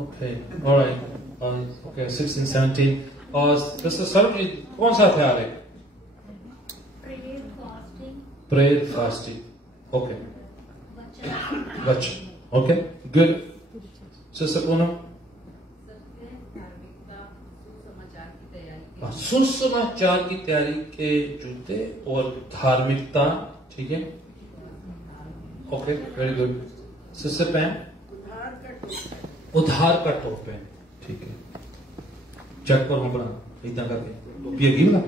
okay, all right, okay, 16, 17, और सर कौन सा हथियार है? Prayer, fasting, okay, वचन, okay, good. Sister Poonam? सुसमाचार की तैयारी के जूते और धार्मिकता, ठीक है, okay, very good. Sister pan? उधार का टोप पहन, ठीक है, चेक करो अपना इतना करके टोपी है गिवला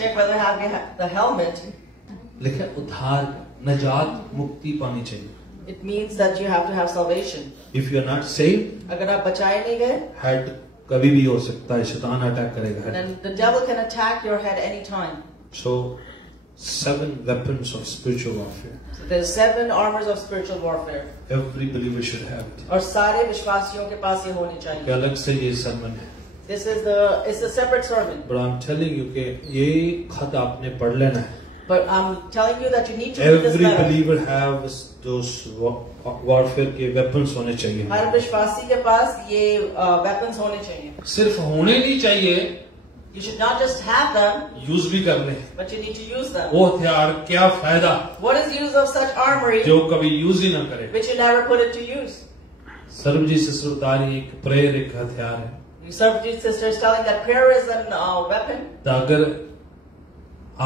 Check whether you have the helmet. लिखा उधार, नजात, मुक्ति पानी चाहिए। It means that you have to have salvation. If you are not saved, अगर आप बचाए नहीं गए, हेड कभी भी हो सकता है, शैतान अटैक करेगा head. then the devil can attack your head anytime. So 7 weapons of spiritual warfare. So there's 7 armors of spiritual warfare. Every believer should have it. और सारे विश्वासियों के पास ये होनी कि चाहिए. अलग से ये sermon है, This is it's a separate sermon. but I'm telling you कि ये खत आपने पढ़ लेना है। But I'm telling you that you need to read this Every letter. believer have those warfare के weapons होने चाहिए। हर विश्वासी के पास ये weapons होने चाहिए. सिर्फ होने नहीं चाहिए, You should not just have them, use भी कर ले। but you need to use them. वो हथियार क्या फायदा What is use of such armory जो कभी यूज ही ना करे। which you never put it to use? सर्वजी सिस्टरदारी एक प्रेयर एक हथियार है। You Sarvajit sister is telling that prayer is a weapon. तो अगर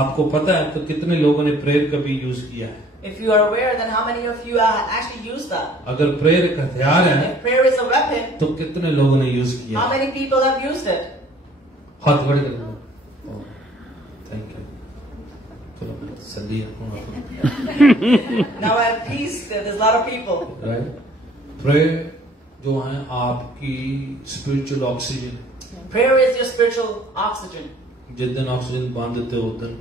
आपको पता है तो कितने लोगों ने प्रेयर कभी यूज किया है? If you are aware, then how many of you actually use that? अगर प्रेयर एक हथियार है If prayer is a weapon, तो कितने लोगों ने यूज किया? how many people have used it? हाथ बड़े कर थैंक यू। चलो सल्ली Now at peace, there's a lot of people. Right. Prayer जो है आपकी spiritual oxygen. Prayer is your spiritual oxygen. जिस दिन ऑक्सीजन बांध देते हो उस दिन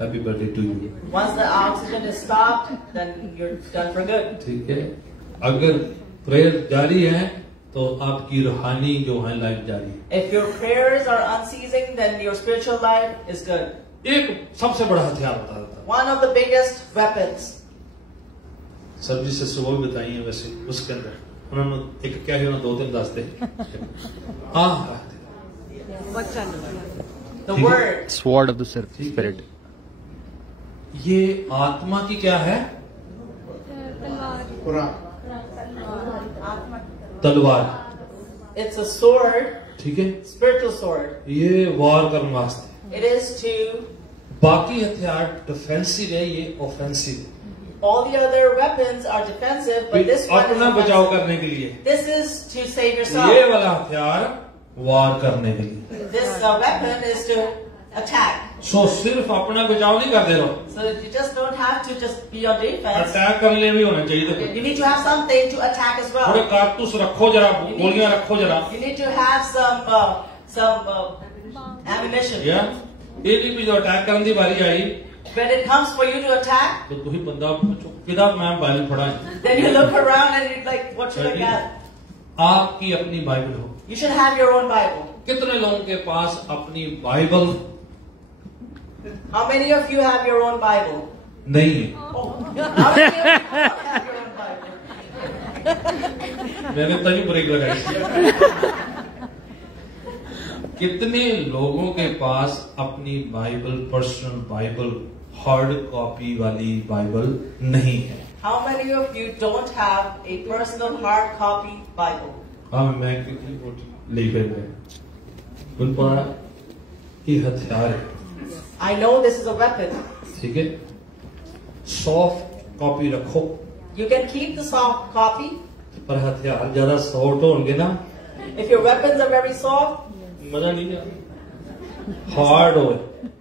happy birthday to you. Once the oxygen is stopped, then you're done for good. ठीक है। अगर प्रेयर जारी है तो आपकी रूहानी जो है लाइफ जारी है। If your prayers are unceasing, then your spiritual life is good. एक सबसे बड़ा हथियार बता देता हूं। One of the biggest weapons. सब्जी से सुबह भी बताई है वैसे उसके अंदर उन्होंने एक क्या है दो तीन दस दे The word. Sword of the Spirit. ये आत्मा की क्या है? तलवार। It's a sword, ठीक है। spiritual sword. ये वार करने वास्ते। It is to, बाकी हथियार डिफेंसिव है, ये ऑफेंसिव है। all the other weapons are defensive, but this one is अपना बचाव offensive. करने के लिए। This is to save ये yourself. वाला हथियार वार करने के लिए। This weapon is to attack. सो सिर्फ अपना बचाव नहीं करते रहो, So you just don't have to just be on defense. Attack करने भी होना चाहिए। देखो You need to have something to attack as थोड़े well. कारतूस रखो जरा, गोलियां रखो जरा। You need to have some ammunition. या ये नहीं भी जो अटैक करने की बारी आई When it comes for you to attack, तो तुम ही बंदा पूछो किदा मैं बाइबल पढ़ा है। then you look around and you're like, what should I get? आपकी अपनी बाइबल हो। You should have your own Bible. कितने लोगों के पास अपनी Bible How many of you have your own Bible? नहीं है? How many of you don't have your own Bible? मैंने तभी ब्रेक लगाई। कितने लोगों के पास अपनी Bible, personal Bible, hard copy वाली बाइबल नहीं है? How many of you don't have a personal hard copy Bible? हाँ मैं कितनी ले फिर बिल पड़ा ये हथियार है। I know this is a weapon. ठीक है। सॉफ्ट कॉपी रखो, You can keep the soft copy. पर हथियार ज्यादा सॉफ्ट होंगे ना If your weapons are very soft, मजा नहीं है। हार्ड हो,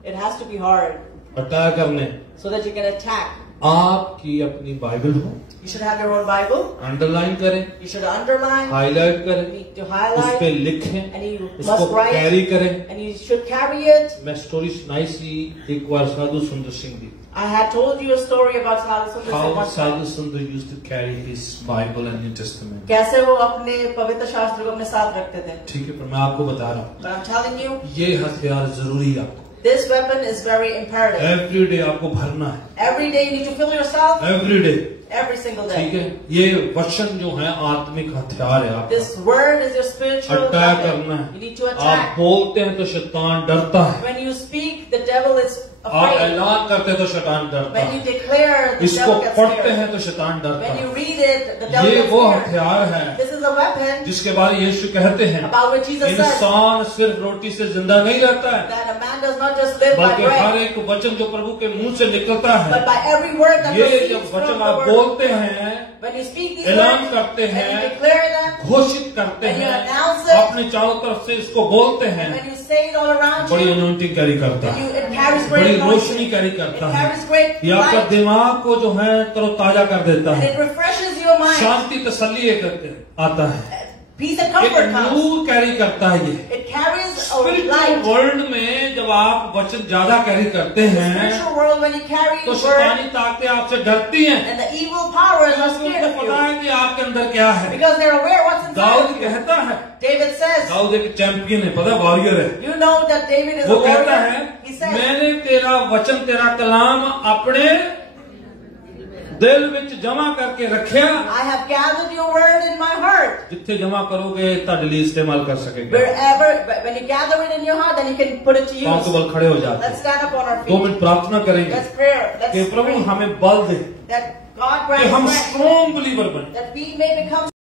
it has to be hard attack करने। so that you can attack. आपकी अपनी बाइबल हो, You should have your own Bible. Underline करें, You should underline. Highlight You करें, need to उस highlight. पे लिखें, And you उसको must write. कैरी करें। And you should carry it. मैं स्टोरी सुनाई सी एक बार साधु सुंदर सिंह की। I had told you a story about Sadhu Sundar Singh How once. Sadhu Sundar used to carry his Bible and New Testament. कैसे वो अपने पवित्र शास्त्र को अपने साथ रखते थे. ठीक है, पर मैं आपको बता रहा हूँ But I'm telling you, ये हथियार जरूरी है आपको। this weapon is very imperative. Every day आपको भरना है, Every day you need to fill yourself. Every day. Every single ठीक day. है, ये वचन जो है आत्मिक हथियार है आपका। This word is your spiritual attack weapon. करना है। You need to आप attack. बोलते हैं तो शैतान डरता है, When you speak, the devil is आप afraid. ऐलान करते हैं तो शैतान डरता When you है, declare, the इसको devil gets पढ़ते scared. हैं तो शैतान डरता When है। you read it, the devil ये gets वो scared. हथियार है This is a weapon जिसके बारे में यीशु कहते हैं about which Jesus said इंसान सिर्फ रोटी से जिंदा नहीं रहता है, that a man does not just live by बल्कि हर bread, एक वचन जो प्रभु के मुंह से निकलता है। but by every word that ये proceeds जब from वचन the आप word. बोलते हैं, When you speak these ऐलान words, करते when हैं, you declare them, घोषित करते when you हैं, announce it, अपने चारों तरफ से इसको बोलते हैं, when you say it all around बड़ी you, अनोइंटिंग कैरी करता it है, carries बड़ी great Roshni anointing. Carry It करता है। carries great ये आपका light, दिमाग को जो है तरोताजा कर देता and है, it refreshes your mind. शांति तसल्ली एक आता है, Peace and एक comfort comes. नूर कैरी करता है। ये It carries a spiritual light. World में जब आप वचन ज्यादा कैरी करते In the हैं spiritual world, when you carry तो the word, शैतानी ताकतें आपसे डरती हैं, and the evil powers are क्योंकि scared उनको of पता you है कि आपके अंदर क्या है। because they're aware what's inside Dawood of you. कहता है, David says, दाऊद एक चैंपियन है, पता वॉरियर है। you know that David is वो a कहता warrior. है, He says, मैंने तेरा वचन, तेरा कलाम अपने दिल विच जमा करके रखिया। I have gathered your word in my heart. जिथे जमा करोगे ਤੁਹਾਡੇ ਲਈ इस्तेमाल कर सकेगा। Wherever, when you gather it in your heart, then you can put it to use. पांव के बल खड़े हो जाते Let's हैं। stand up on our 2 feet. Minute प्रार्थना करेंगे Let's pray. कि Let's प्रभु pray हमें बल दे that God कि हम grants strength, स्ट्रॉन्ग बिलीवर बने। that we may become